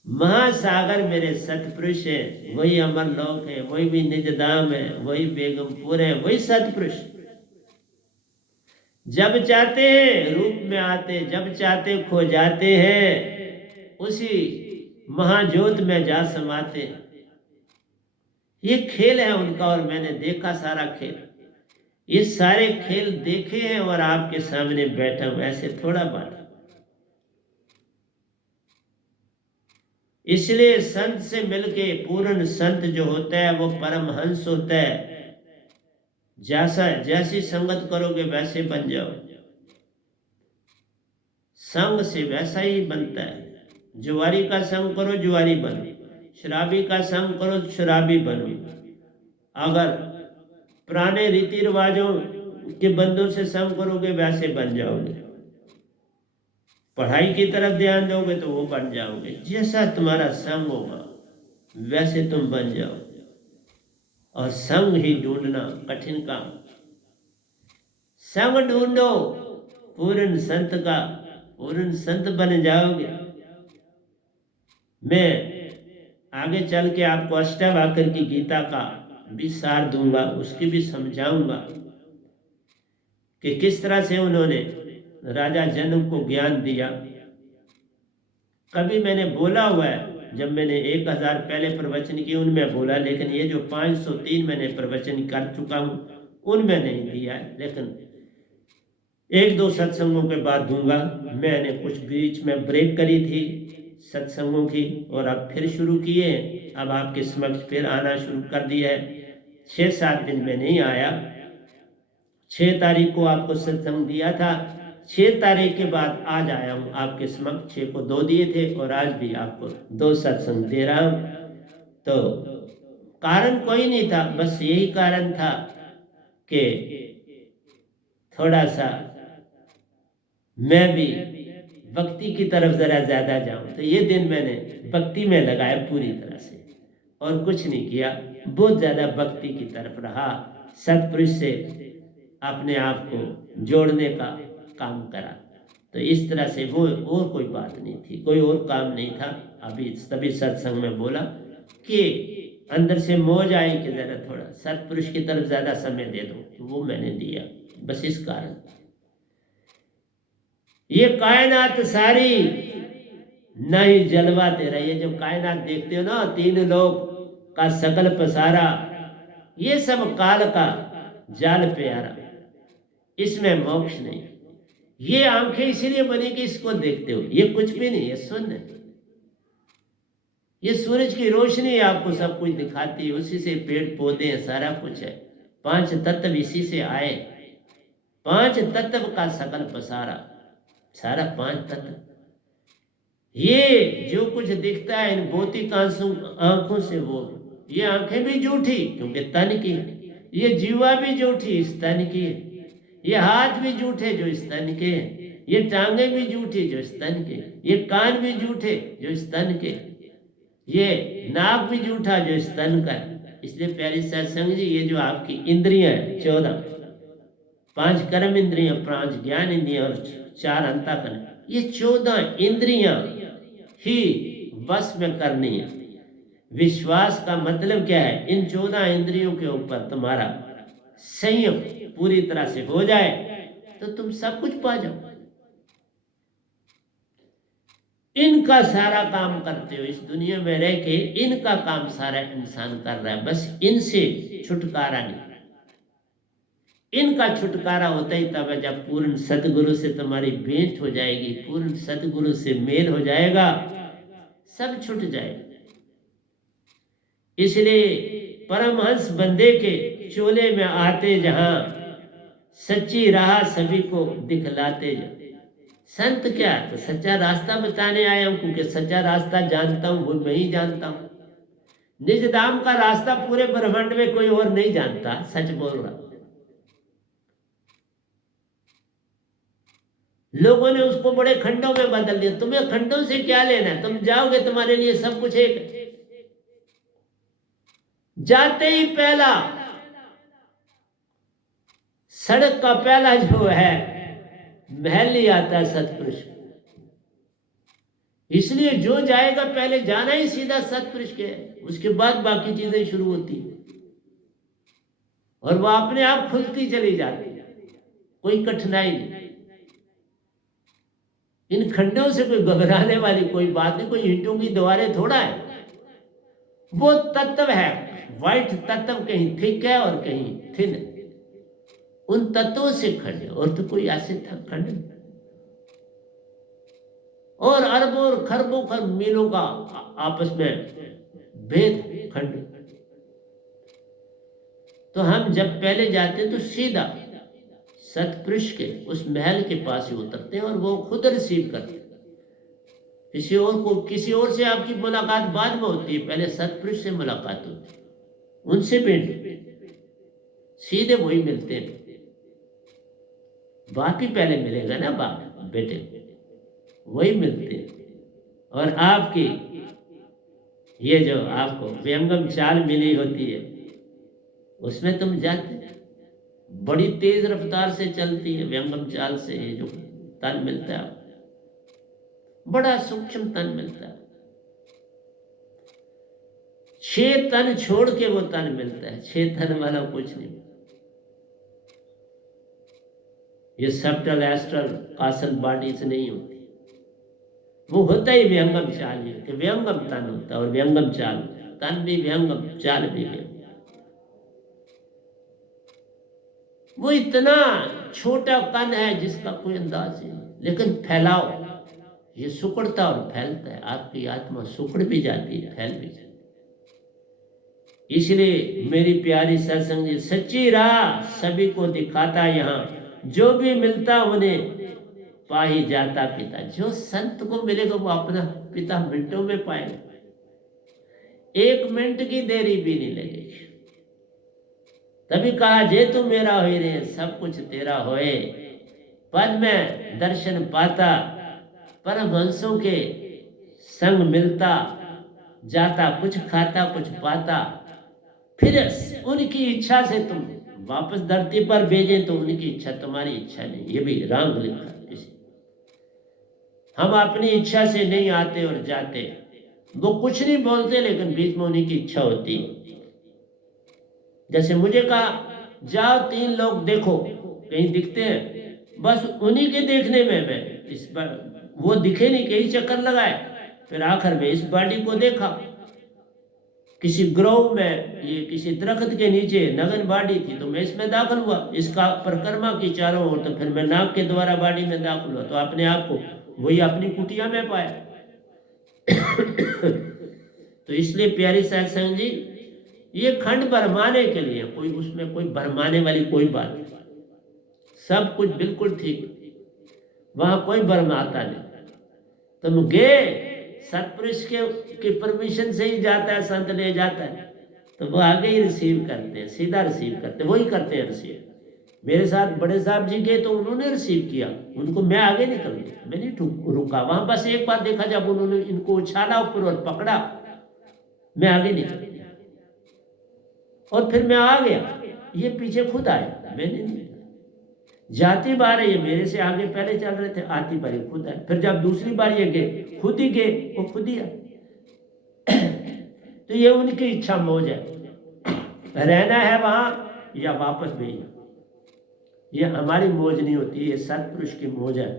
महासागर मेरे सतपुरुष है, वही अमर लोक है, वही भी निजधाम है, वही बेगमपुर है, वही सतपुरुष। जब चाहते हैं रूप में आते, जब चाहते खो जाते हैं, उसी महाज्योत में जा समाते हैं। ये खेल है उनका, और मैंने देखा सारा खेल। ये सारे खेल देखे हैं और आपके सामने बैठा हूं, ऐसे थोड़ा बात। इसलिए संत से मिलके, पूर्ण संत जो होता है वो परमहंस होता है। जैसा जैसी संगत करोगे वैसे बन जाओ। संग से वैसा ही बनता है। जुआरी का संग करो, जुआरी बनो। शराबी का संग करो, शराबी बनो। अगर पुराने रीति रिवाजों के बंदों से संग करोगे वैसे बन जाओगे। पढ़ाई की तरफ ध्यान दोगे तो वो बन जाओगे। जैसा तुम्हारा संग होगा वैसे तुम बन जाओ। और संग ही ढूंढना कठिन काम। संग ढूंढो पूर्ण संत का, पूर्ण संत बन जाओगे। मैं आगे चल के आपको अष्टावक्र की गीता का भी सार दूंगा, उसकी भी समझाऊंगा कि किस तरह से उन्होंने राजा जनक को ज्ञान दिया। कभी मैंने बोला हुआ है, जब मैंने 1000 पहले प्रवचन किए उनमें बोला, लेकिन ये जो 503 मैंने प्रवचन कर चुका हूँ उनमें नहीं दिया है, लेकिन एक दो सत्संगों के बाद दूंगा। मैंने कुछ बीच में ब्रेक करी थी सत्संगों की, और अब फिर शुरू किए। अब आपके समक्ष फिर आना शुरू कर दिया है। 6-7 दिन में नहीं आया। 6 तारीख को आपको सत्संग दिया था, 6 तारीख के बाद आज आया हूँ आपके समक्ष। 6 को 2 दिए थे और आज भी आपको 2 सत्संग दे रहा हूँ। तो कारण कोई नहीं था, बस यही कारण था कि थोड़ा सा मैं भी भक्ति की तरफ जरा ज्यादा जाऊं। तो ये दिन मैंने भक्ति में लगाया पूरी तरह से, और कुछ नहीं किया। बहुत ज्यादा भक्ति की तरफ रहा, सत्पुरुष से अपने आप को जोड़ने का काम करा। तो इस तरह से वो, और कोई बात नहीं थी, कोई और काम नहीं था। अभी तभी सत्संग में बोला कि अंदर से मौज आई कि जरा थोड़ा सत्पुरुष की तरफ ज्यादा समय दे दो, तो वो मैंने दिया, बस इस कारण। ये कायनात सारी नहीं जलवा तेरा, ये जो कायनात देखते हो ना, 3 लोक का सकल पसारा, ये सब काल का जाल प्यारा, इसमें मोक्ष नहीं। ये आंखें इसीलिए बनी कि इसको देखते हो, ये कुछ भी नहीं है, शून्य। ये सूरज की रोशनी आपको सब कुछ दिखाती है, उसी से पेड़ पौधे हैं, सारा कुछ है। 5 तत्व इसी से आए, 5 तत्व का सकल पसारा, सारा 5 तत्व। ये जो कुछ दिखता है इन भौतिक आंखों से, वो ये आंखें भी झूठी क्योंकि तन की है, ये जीवा भी झूठी इस तन की है, ये हाथ भी झूठे जो इस तन के हैं, ये टांगे भी झूठी जो इस तन के, ये कान भी झूठे जो इस तन के, ये नाक भी झूठा जो इस तन का है। इसलिए प्यारी सत्संग जी, ये जो आपकी इंद्रियां हैं 14, 5 कर्म इंद्रियां, 5 ज्ञान इंद्रियां और 4 अंतःकरण, ये 14 इंद्रियां ही वश में करनी है। विश्वास का मतलब क्या है? इन 14 इंद्रियों के ऊपर तुम्हारा संयम पूरी तरह से हो जाए तो तुम सब कुछ पा जाओ। इनका सारा काम करते हो, इस दुनिया में रह के इनका काम सारा इंसान कर रहा है, बस इनसे छुटकारा नहीं। इनका छुटकारा होता ही तब है जब पूर्ण सतगुरु से तुम्हारी भेंट हो जाएगी, पूर्ण सतगुरु से मेल हो जाएगा, सब छूट जाएगा। इसलिए परमहंस बंदे के चोले में आते जहां, सच्ची राह सभी को दिखलाते जा। संत क्या? तो सच्चा रास्ता बताने आया हूं, क्योंकि सच्चा रास्ता जानता हूं, वो मैं ही जानता हूं। निज धाम का रास्ता पूरे ब्रह्मांड में कोई और नहीं जानता, सच बोल रहा। लोगों ने उसको बड़े खंडों में बदल दिया। तुम्हें खंडों से क्या लेना? तुम जाओगे, तुम्हारे लिए सब कुछ एक। जाते ही पहला सड़क का पहला जो है महल ही आता है सतपुरुष। इसलिए जो जाएगा पहले जाना ही सीधा सतपुरुष के है, उसके बाद बाकी चीजें शुरू होती है, और वह अपने आप खुलती चली जाती है, कोई कठिनाई नहीं। इन खंडों से कोई घबराने वाली कोई बात नहीं, कोई ईंटों की दीवारें थोड़ा है। वो तत्व है, व्हाइट तत्व कहीं थिक है और कहीं थिन, उन तत्वों से खंड, और तो कोई ऐसे खंड नहीं। और अरबों और खरबों खरब मीलों का आपस में भेद खंड। तो हम जब पहले जाते तो सीधा सतपुरुष के उस महल के पास ही उतरते हैं, और वो खुद रिसीव करते हैं। किसी और से आपकी मुलाकात बाद में होती है, पहले सतपुरुष से मुलाकात होती है, उनसे भेंट, सीधे वही मिलते हैं। बाप ही पहले मिलेगा ना, बाप बेटे, वही मिलते हैं। और आपकी ये जो आपको व्यंगम चाल मिली होती है, उसमें तुम जाते, बड़ी तेज रफ्तार से चलती है व्यंगम चाल से। ये जो तन मिलता है, बड़ा सूक्ष्म तन मिलता है। 6 तन छोड़ के वो तन मिलता है, 6 तन वाला कुछ नहीं। ये सब्टल एस्ट्रल कासल बॉडी से नहीं होती। वो होता ही व्यंगम चाल है कि व्यंगम तन होता है और व्यंगम चाल, तन भी व्यंगम चाल भी व्यंगम। वो इतना छोटा कण है जिसका कोई अंदाज नहीं, लेकिन फैलाव ये सुकड़ता और फैलता है। आपकी आत्मा सुकड़ भी जाती है, फैल भी जाती है। इसलिए मेरी प्यारी सत्संग जी, सच्ची राह सभी को दिखाता, यहाँ जो भी मिलता उन्हें पा ही जाता पिता। जो संत को मिलेगा वो अपना पिता मिनटों में पाएगा, 1 मिनट की देरी भी नहीं लगेगी। तभी कहा जे तू मेरा होए रे सब कुछ तेरा होए, पद में दर्शन पाता परमहंसों के संग मिलता जाता, कुछ खाता कुछ पाता। फिर उनकी इच्छा से तुम वापस धरती पर भेजें तो उनकी इच्छा तुम्हारी इच्छा नहीं, ये भी रंग लिखा है। हम अपनी इच्छा से नहीं आते और जाते, वो कुछ नहीं बोलते लेकिन बीच में उन्हीं की इच्छा होती है। जैसे मुझे कहा जाओ 3 लोग देखो, कहीं दिखते हैं, बस उन्हीं के देखने में मैं इस बार वो दिखे नहीं, कई चक्कर लगाए, फिर आखिर में इस बॉडी को देखा किसी ग्रोव में, ये किसी दरख्त के नीचे नगन बाड़ी थी तो मैं इसमें दाखिल हुआ, इसका परिक्रमा की चारों ओर, तो फिर मैं नाग के द्वारा बाड़ी में दाखिल हुआ तो अपने आप को वही अपनी कुटिया में पाया। तो इसलिए प्यारी सत्संग जी, ये खंड भरमाने के लिए, कोई उसमें कोई भरमाने वाली कोई बात नहीं, सब कुछ बिल्कुल ठीक, वहां कोई भरमाता नहीं। तुम गए सतपुरुष की परमिशन से ही जाता है, संत ले जाता है तो वो आगे ही रिसीव करते हैं, सीधा रिसीव करते हैं, वही करते हैं रिसीव। मेरे साथ बड़े साहब जी गए तो उन्होंने रिसीव किया, उनको मैं आगे निकल गया, मैं नहीं रुका वहां। बस एक बार देखा जब उन्होंने इनको उछाला ऊपर और पकड़ा, मैं आगे निकल गया और फिर मैं आ गया, ये पीछे खुद आया, मैंने नहीं। जाती बार ये मेरे से आगे पहले चल रहे थे, आती बारी खुद आए, फिर जब दूसरी बार ये गए खुद ही गए, वो खुद ही आए। तो ये उनकी इच्छा मौज है, रहना है वहां या वापस भेजना, ये हमारी मौज नहीं होती, ये सत्पुरुष की मौज है।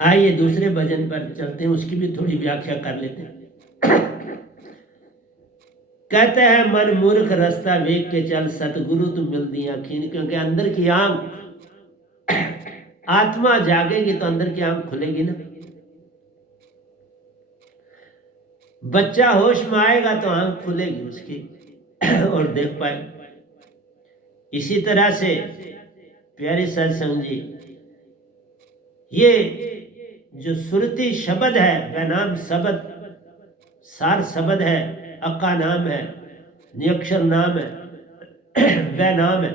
आइए दूसरे भजन पर चलते हैं, उसकी भी थोड़ी व्याख्या कर लेते हैं। कहते हैं मन मूर्ख रास्ता वेख के चल, सतगुरु तू मिल दिया खीन। क्योंकि अंदर की आंख, आत्मा जागेगी तो अंदर की आंख खुलेगी ना। बच्चा होश में आएगा तो आंख खुलेगी उसकी और देख पाएगा। इसी तरह से प्यारे सत्संग जी, ये जो सुरती शब्द है, वह नाम शब्द सार शब्द है, अक्का नाम है, नियक्षर नाम है, वह नाम है।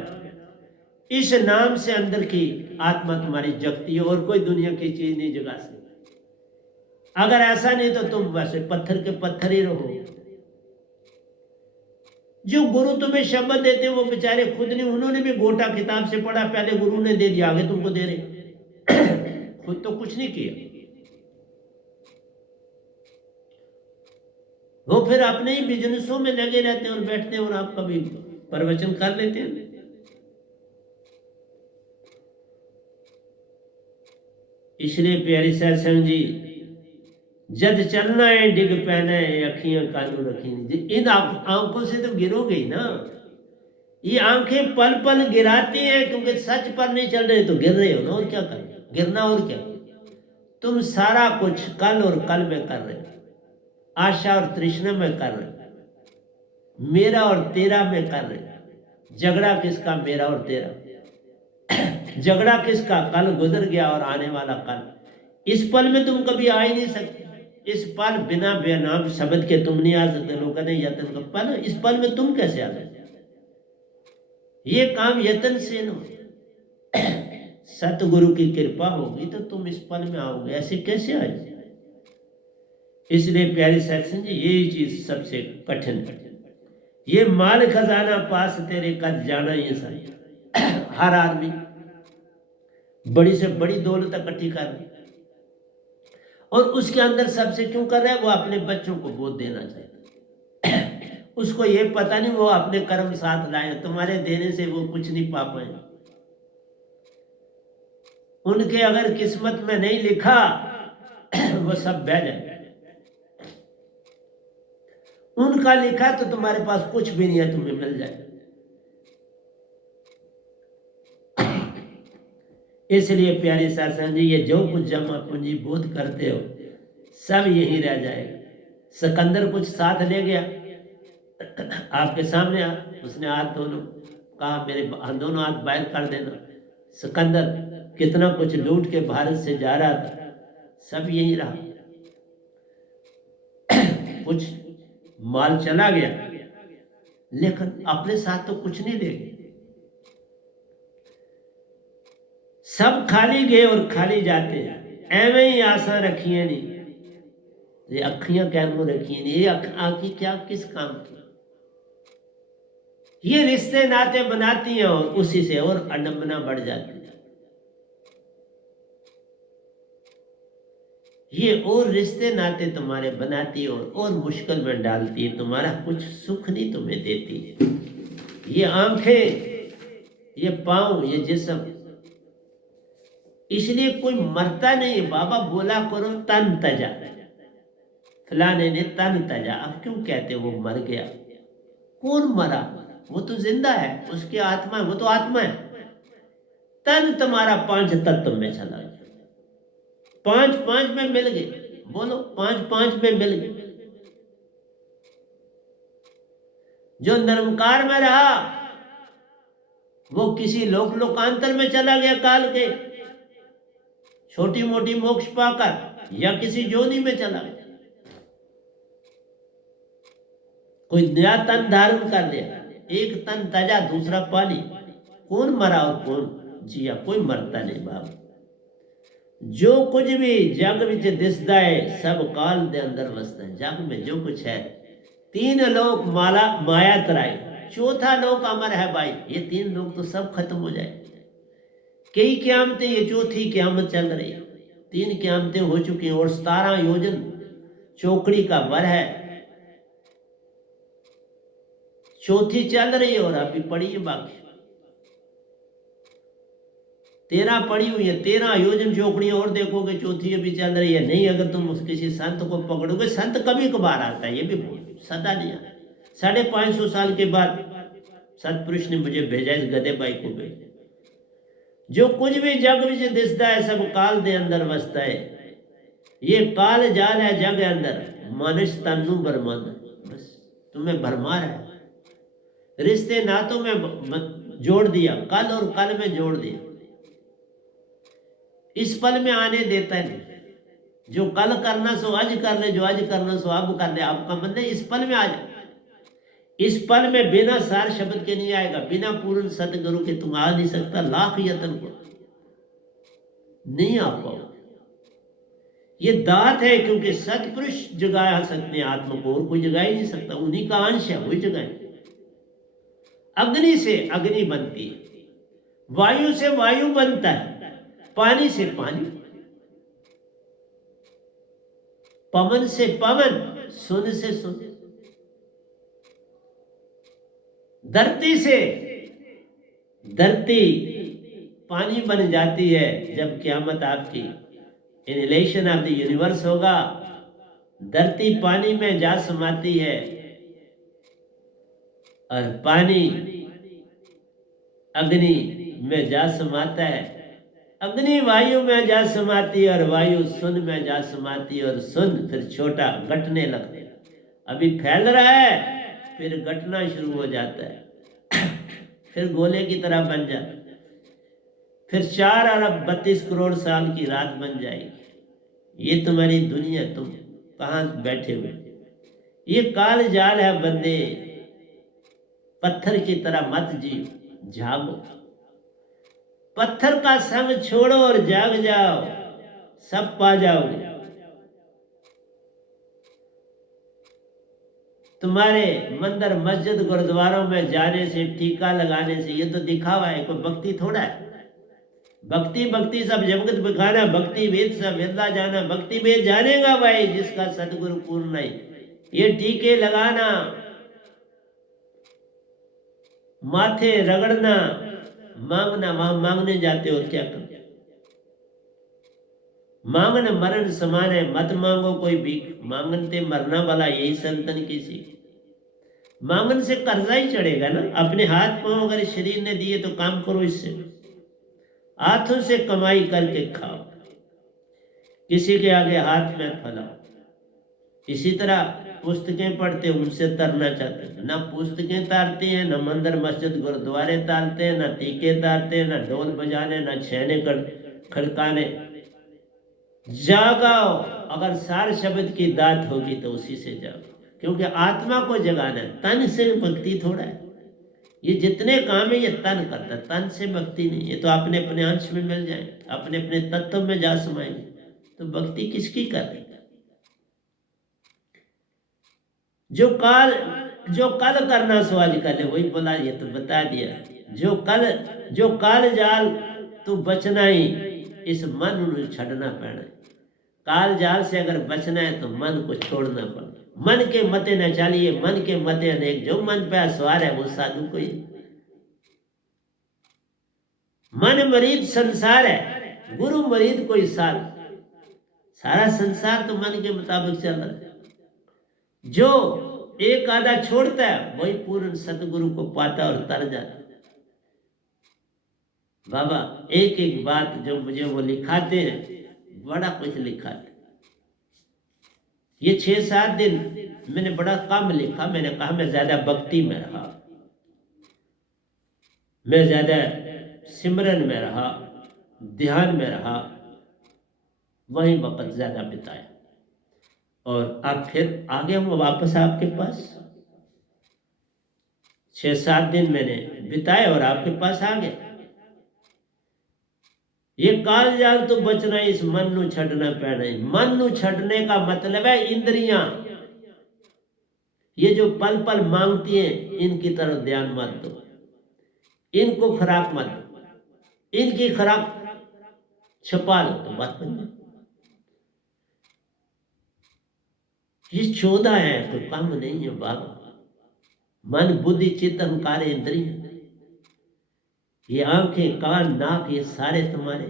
इस नाम से अंदर की आत्मा तुम्हारी जगती है और कोई दुनिया की चीज नहीं जगा सकती। अगर ऐसा नहीं तो तुम वैसे पत्थर के पत्थर ही रहो। जो गुरु तुम्हें शब्द देते वो बेचारे खुद नहीं, उन्होंने भी गोटा किताब से पढ़ा, पहले गुरु ने दे दिया, आगे तुमको दे रहे। खुद तो कुछ नहीं किया, वो फिर अपने ही बिजनेसों में लगे रहते हैं और बैठते हैं और आप कभी प्रवचन कर लेते हैं। इसलिए प्यारी सत्संग जी, जद चलना है डिग पैना है, अखियां कानू रखी। इन आंखों से तो गिरोगे ही ना। ये आंखें पल पल गिराती हैं, क्योंकि सच पर नहीं चल रहे तो गिर रहे हो ना, और क्या कर गिरना, और क्या। तुम सारा कुछ कल और कल में कर रहे हो, आशा और तृष्णा में कर रहे हो, मेरा और तेरा में कर रहे हो। झगड़ा किसका, मेरा और तेरा। झगड़ा किसका, कल गुजर गया और आने वाला कल। इस पल में तुम कभी आ ही नहीं सकते। इस पल बिना बेनाम शब्द के तुम नहीं आ सकते। लोग कहते हैं यत्न का पल, इस पल में तुम कैसे आ सकते? ये काम यत्न से न, सतगुरु की कृपा होगी तो तुम इस पल में आओगे, ऐसे कैसे आए? इसलिए प्यारी सत्संग जी, यही चीज सबसे कठिन है। ये माल खजाना पास तेरे कद जाना, ये सारी हर आदमी बड़ी से बड़ी दौलत इकट्ठी कर रहा है और उसके अंदर सबसे क्यों कर रहा है? वो अपने बच्चों को गोद देना चाहता है। उसको ये पता नहीं वो अपने कर्म साथ लाए, तुम्हारे देने से वो कुछ नहीं पा पाए। उनके अगर किस्मत में नहीं लिखा वो सब बह जाए। उनका लिखा तो तुम्हारे पास कुछ भी नहीं है, तुम्हें मिल जाए। इसलिए प्यारे सत्संग जी, ये जो कुछ जमा पूंजी बोध करते हो सब यही रह जाएगा। सिकंदर कुछ साथ ले गया, आपके सामने उसने हाथ दोनों कहा मेरे दोनों हाथ बाहर कर देना। सिकंदर कितना कुछ लूट के भारत से जा रहा था, सब यही रहा। कुछ माल चला गया लेकिन अपने साथ तो कुछ नहीं ले गए। सब खाली गए और खाली जाते हैं। एवं ही आशा रखिए नहीं, ये अखियां कैमो रखिए नहीं, ये आंखी क्या किस काम की। ये रिश्ते नाते बनाती हैं और उसी से और अडम्बना बढ़ जाती है। ये और रिश्ते नाते तुम्हारे बनाती है और मुश्किल में डालती है, तुम्हारा कुछ सुख नहीं तुम्हें देती है। ये आंखें, ये पांव, ये जिस्म, इसलिए कोई मरता नहीं। बाबा बोला करो तन तजा, फलाने ने तन तजा। अब क्यों कहते वो मर गया? कौन मरा? वो तो जिंदा है, उसकी आत्मा है, वो तो आत्मा है। तन तुम्हारा 5 तत्व में चला गया, 5 में मिल गए। बोलो 5 में मिल गए। जो निरंकार में रहा वो किसी लोकांतर में चला गया काल के, छोटी मोटी मोक्ष पाकर, या किसी जोनी में चला गया। कोई नया तन धारण कर लिया, एक तन तजा दूसरा पाली। कौन मरा और कौन जिया? कोई मरता नहीं बाबा। जो कुछ भी जग विच दिसदा है सब काल दे अंदर वसदा है। जग में जो कुछ है, 3 लोक माया तराई, चौथा लोक अमर है भाई। ये 3 लोग तो सब खत्म हो जाए। कई क़यामतें, ये चौथी क़यामत चल रही है। 3 क़यामतें हो चुकी हैं और 17 योजन चौकड़ी का वर है। चौथी चल रही है और अभी पड़ी है बाकी 13 पड़ी हुई है। 13 योजन चौकड़ियां और देखोगे, चौथी अभी चल रही है। नहीं अगर तुम किसी संत को पकड़ोगे, संत कभी कभार आता है, ये भी सदा नहीं आता। 550 साल के बाद सतपुरुष ने मुझे भेजा, इस गधे भाई को भेजा। जो कुछ भी जग विच दिसदा है सब काल दे अंदर वसता है। ये काल जाल है जग अंदर, मनुष्य तनु बरमंद। बस तुम्हें भरमार है, रिश्ते नातों में जोड़ दिया, कल और कल में जोड़ दिया। इस पल में आने देता है नहीं। जो कल करना सो आज कर ले, जो आज करना सो अब कर ले। आपका मन है इस पल में आ जाए। इस पल में बिना सार शब्द के नहीं आएगा, बिना पूर्ण सतगुरु के तुम आ नहीं सकता। लाख यत्न को नहीं आ पाओ। ये दात है, क्योंकि सतपुरुष जगा सकते हैं आत्मा को, और कोई जगा ही नहीं सकता। उन्हीं का अंश है, वही जगाए। अग्नि से अग्नि बनती है, वायु से वायु बनता है, पानी से पानी, पवन से पवन, सुन से सुन। धरती से धरती पानी बन जाती है जब क़यामत आपकी एनिहिलेशन ऑफ द यूनिवर्स होगा। धरती पानी में जा समाती है और पानी अग्नि में जा समाता है। अग्नि वायु में जा समाती है और वायु सुन में जा समाती है, और सुन फिर छोटा घटने लगता है। अभी फैल रहा है, फिर घटना शुरू हो जाता है, फिर गोले की तरह बन जाता है। फिर 4 अरब 32 करोड़ साल की रात बन जाएगी। ये तुम्हारी दुनिया, तुम कहाँ बैठे हुए? ये काल जाल है बंदे, पत्थर की तरह मत जियो, जागो। पत्थर का संग छोड़ो और जाग जाओ, सब पा जाओगे। तुम्हारे मंदिर मस्जिद गुरुद्वारों में जाने से, टीका लगाने से, ये तो दिखावा है, कोई भक्ति थोड़ा है। भक्ति भक्ति सब जगत बखाना, भक्ति वेद सब वेदा जाना। भक्ति वेद जानेगा भाई जिसका सदगुरु पूर्ण नहीं। ये टीके लगाना, माथे रगड़ना, मांगना, वहां मांगने जाते हो क्या कर? मांगन मरण समान है, मत मांगो कोई भीख, मांगन ते मरना वाला, यही संतन की सीख। मांगन से कर्जा ही चढ़ेगा ना। अपने हाथ पांव अगर शरीर ने दिए तो काम करो इससे, हाथों से कमाई करके खाओ, किसी के आगे हाथ में फैलाओ। इसी तरह पुस्तकें पढ़ते हैं, उनसे तरना चाहते हैं ना, पुस्तकें तारते हैं, ना मंदिर मस्जिद गुरुद्वारे तारते हैं, ना टीके तारते हैं, ना ढोल बजाने, ना छेने खड़काने। जागाओ, अगर सार शब्द की दात होगी तो उसी से जाओ, क्योंकि आत्मा को जगाना है, तन से भक्ति थोड़ा है। ये जितने काम है ये तन करता है, तन से भक्ति नहीं। ये तो अपने अपने अंश में मिल जाए, अपने अपने तत्व में जा समाएंगे, तो भक्ति किसकी कर रहे? जो कल करना सो आज कर ले, वही बोला, ये तो बता दिया। जो कल जाल तू बचना ही, इस मन को छड़ना पैना। काल जाल से अगर बचना है तो मन को छोड़ना पड़ता। मन के मते न चलिए, मन के मते अनेक, जो मन पे सवार है वो साधु कोई। मन मरीद संसार है, गुरु मरीद कोई साल। सारा संसार तो मन के मुताबिक चल रहा है। जो एक आधा छोड़ता है वही पूर्ण सतगुरु को पाता और तर जाता। बाबा एक एक बात जो मुझे वो लिखाते हैं, बड़ा कुछ लिखाते। ये 6-7 दिन मैंने बड़ा कम लिखा। मैंने कहा मैं ज्यादा भक्ति में रहा, मैं ज्यादा सिमरन में रहा, ध्यान में रहा, वही वक्त ज्यादा बिताया। और अब फिर आ गया हूँ वापस आपके पास। 6-7 दिन मैंने बिताए और आपके पास आ गया। ये काल जाल तो बचना, इस मन नु छड़ना पैना। मन नु छड़ने का मतलब है इंद्रियां, ये जो पल पल मांगती हैं, इनकी तरफ ध्यान मत दो, इनको खराब मत दो, इनकी खराब छुपा लो तो बात बन जाए। ये 14 है तो काम नहीं है बाबा। मन बुद्धि चित्त अहंकार इंद्रिय, ये आंखें कान नाक ये सारे तुम्हारे,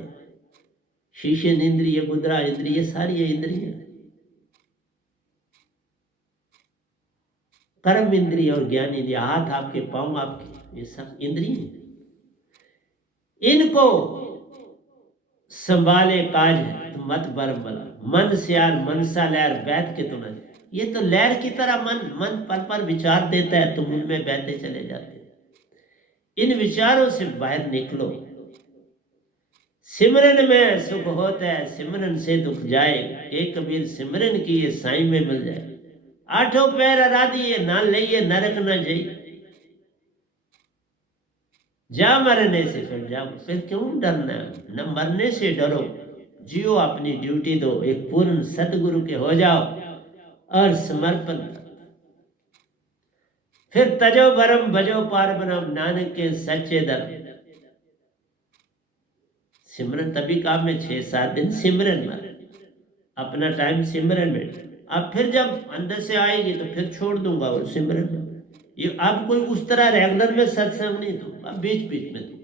शीशन इंद्रिय, गुदरा इंद्रिय, ये सारी ये इंद्रिय। कर्म इंद्रिय और ज्ञान इंद्रिय, हाथ आपके पांव आपके, ये सब इंद्रिय। इनको संभाले काज है तो मत बरम बला। मन सियार मनसा लहर बैठ के तो न, ये तो लहर की तरह मन पल पल विचार देता है, तुम उनमें बहते चले जाते। इन विचारों से बाहर निकलो। सिमरन में सुख होता है, सिमरन से दुख जाए। एक कबीर सिमरन की ये साई में मिल जाए। 8 पैर आराधिए, ना लइए नरक न जाइए। जा मरने से फिर जाओ, फिर क्यों डरना? न मरने से डरो, जियो, अपनी ड्यूटी दो, एक पूर्ण सतगुरु के हो जाओ और समर्पण। फिर तजो भरम भजो पार बनम, नानक के सच्चे दर। सिमरन तभी काम में 6-7 दिन सिमरन में, अपना टाइम सिमरन में। अब फिर जब अंदर से आएगी तो फिर छोड़ दूंगा और सिमरन में। ये अब कोई उस तरह रेगुलर में सत्संग नहीं दूंगा, अब बीच बीच में दूंगा।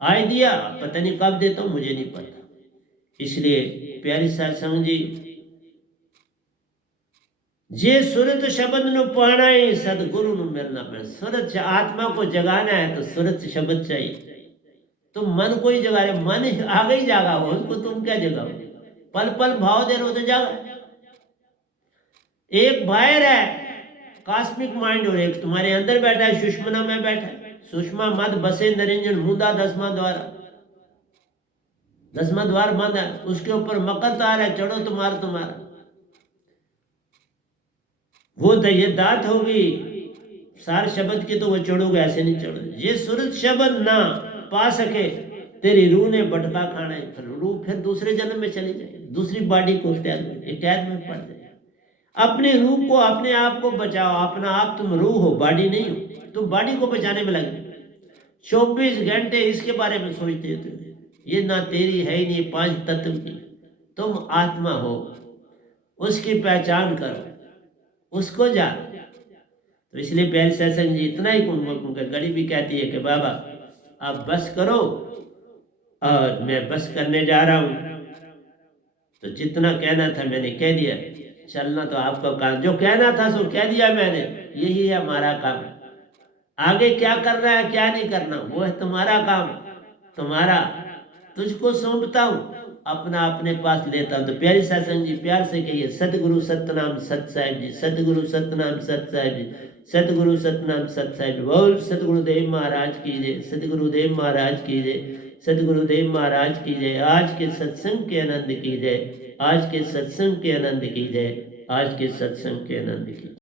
आए दिया पता नहीं कब देता हूं, मुझे नहीं पता। इसलिए प्यारी सत्संग जी, जे सुरत शब्द नु पाना ही सदगुरु नु मिलना पे। सुरत आत्मा को जगाना है तो सुरत शब्द चाहिए। तुम मन को ही जगा रहे, मन आगे ही जागा हो, उसको तुम क्या जगाओ? पल पल भाव दे रहे हो तो जागा। एक बाहर है कॉस्मिक माइंड और एक तुम्हारे अंदर बैठा है, सुषमना में बैठा है। सुषमा मद बसे निरंजन मुंदा 10वां द्वार, 10वां द्वार बंद है, उसके ऊपर मकर तार है, चढ़ो तुम्हारा। वो तो ये दात होगी सार शब्द की, तो वो चढ़ोगे, ऐसे नहीं चढ़ो। ये सुरत शब्द ना पा सके, तेरी रूह ने भटका खाना है, फिर रूह फिर दूसरे जन्म में चली जाए, दूसरी बॉडी को कैद में पड़ जाए। अपने रूह को, अपने आप को बचाओ। अपना आप तुम रूह हो, बॉडी नहीं हो। तुम बॉडी को बचाने में लगे 24 घंटे इसके बारे में सोचते थे, ये ना तेरी है ही नहीं 5 तत्व की। तुम आत्मा हो, उसकी पहचान करो, उसको जानो। तो इसलिए प्यारे सत्संग जी इतना ही कहूँगा, क्योंकि गरीब भी कहती है कि बाबा आप बस करो और मैं बस करने जा रहा हूँ। तो जितना कहना था मैंने कह दिया, चलना तो आपका काम, जो कहना था सो कह दिया मैंने, यही है हमारा काम। आगे क्या करना है क्या नहीं करना वो है तुम्हारा काम, तुम्हारा, तुझको सौंपता हूँ, अपना अपने पास लेता हूँ। तो प्यारी सत्संग जी प्यार से कहिए सतगुरु सतनाम सत साहिब जी, सतगुरु सतनाम सत साहिब जी, सतगुरु सतनाम सत साहिब जी। बोल सतगुरुदेव महाराज की जय, सतगुरुदेव महाराज की जय, सतगुरुदेव महाराज की जय। आज के सत्संग के आनंद की जय, आज के सत्संग के आनंद की जय, आज के सत्संग के आनंद की।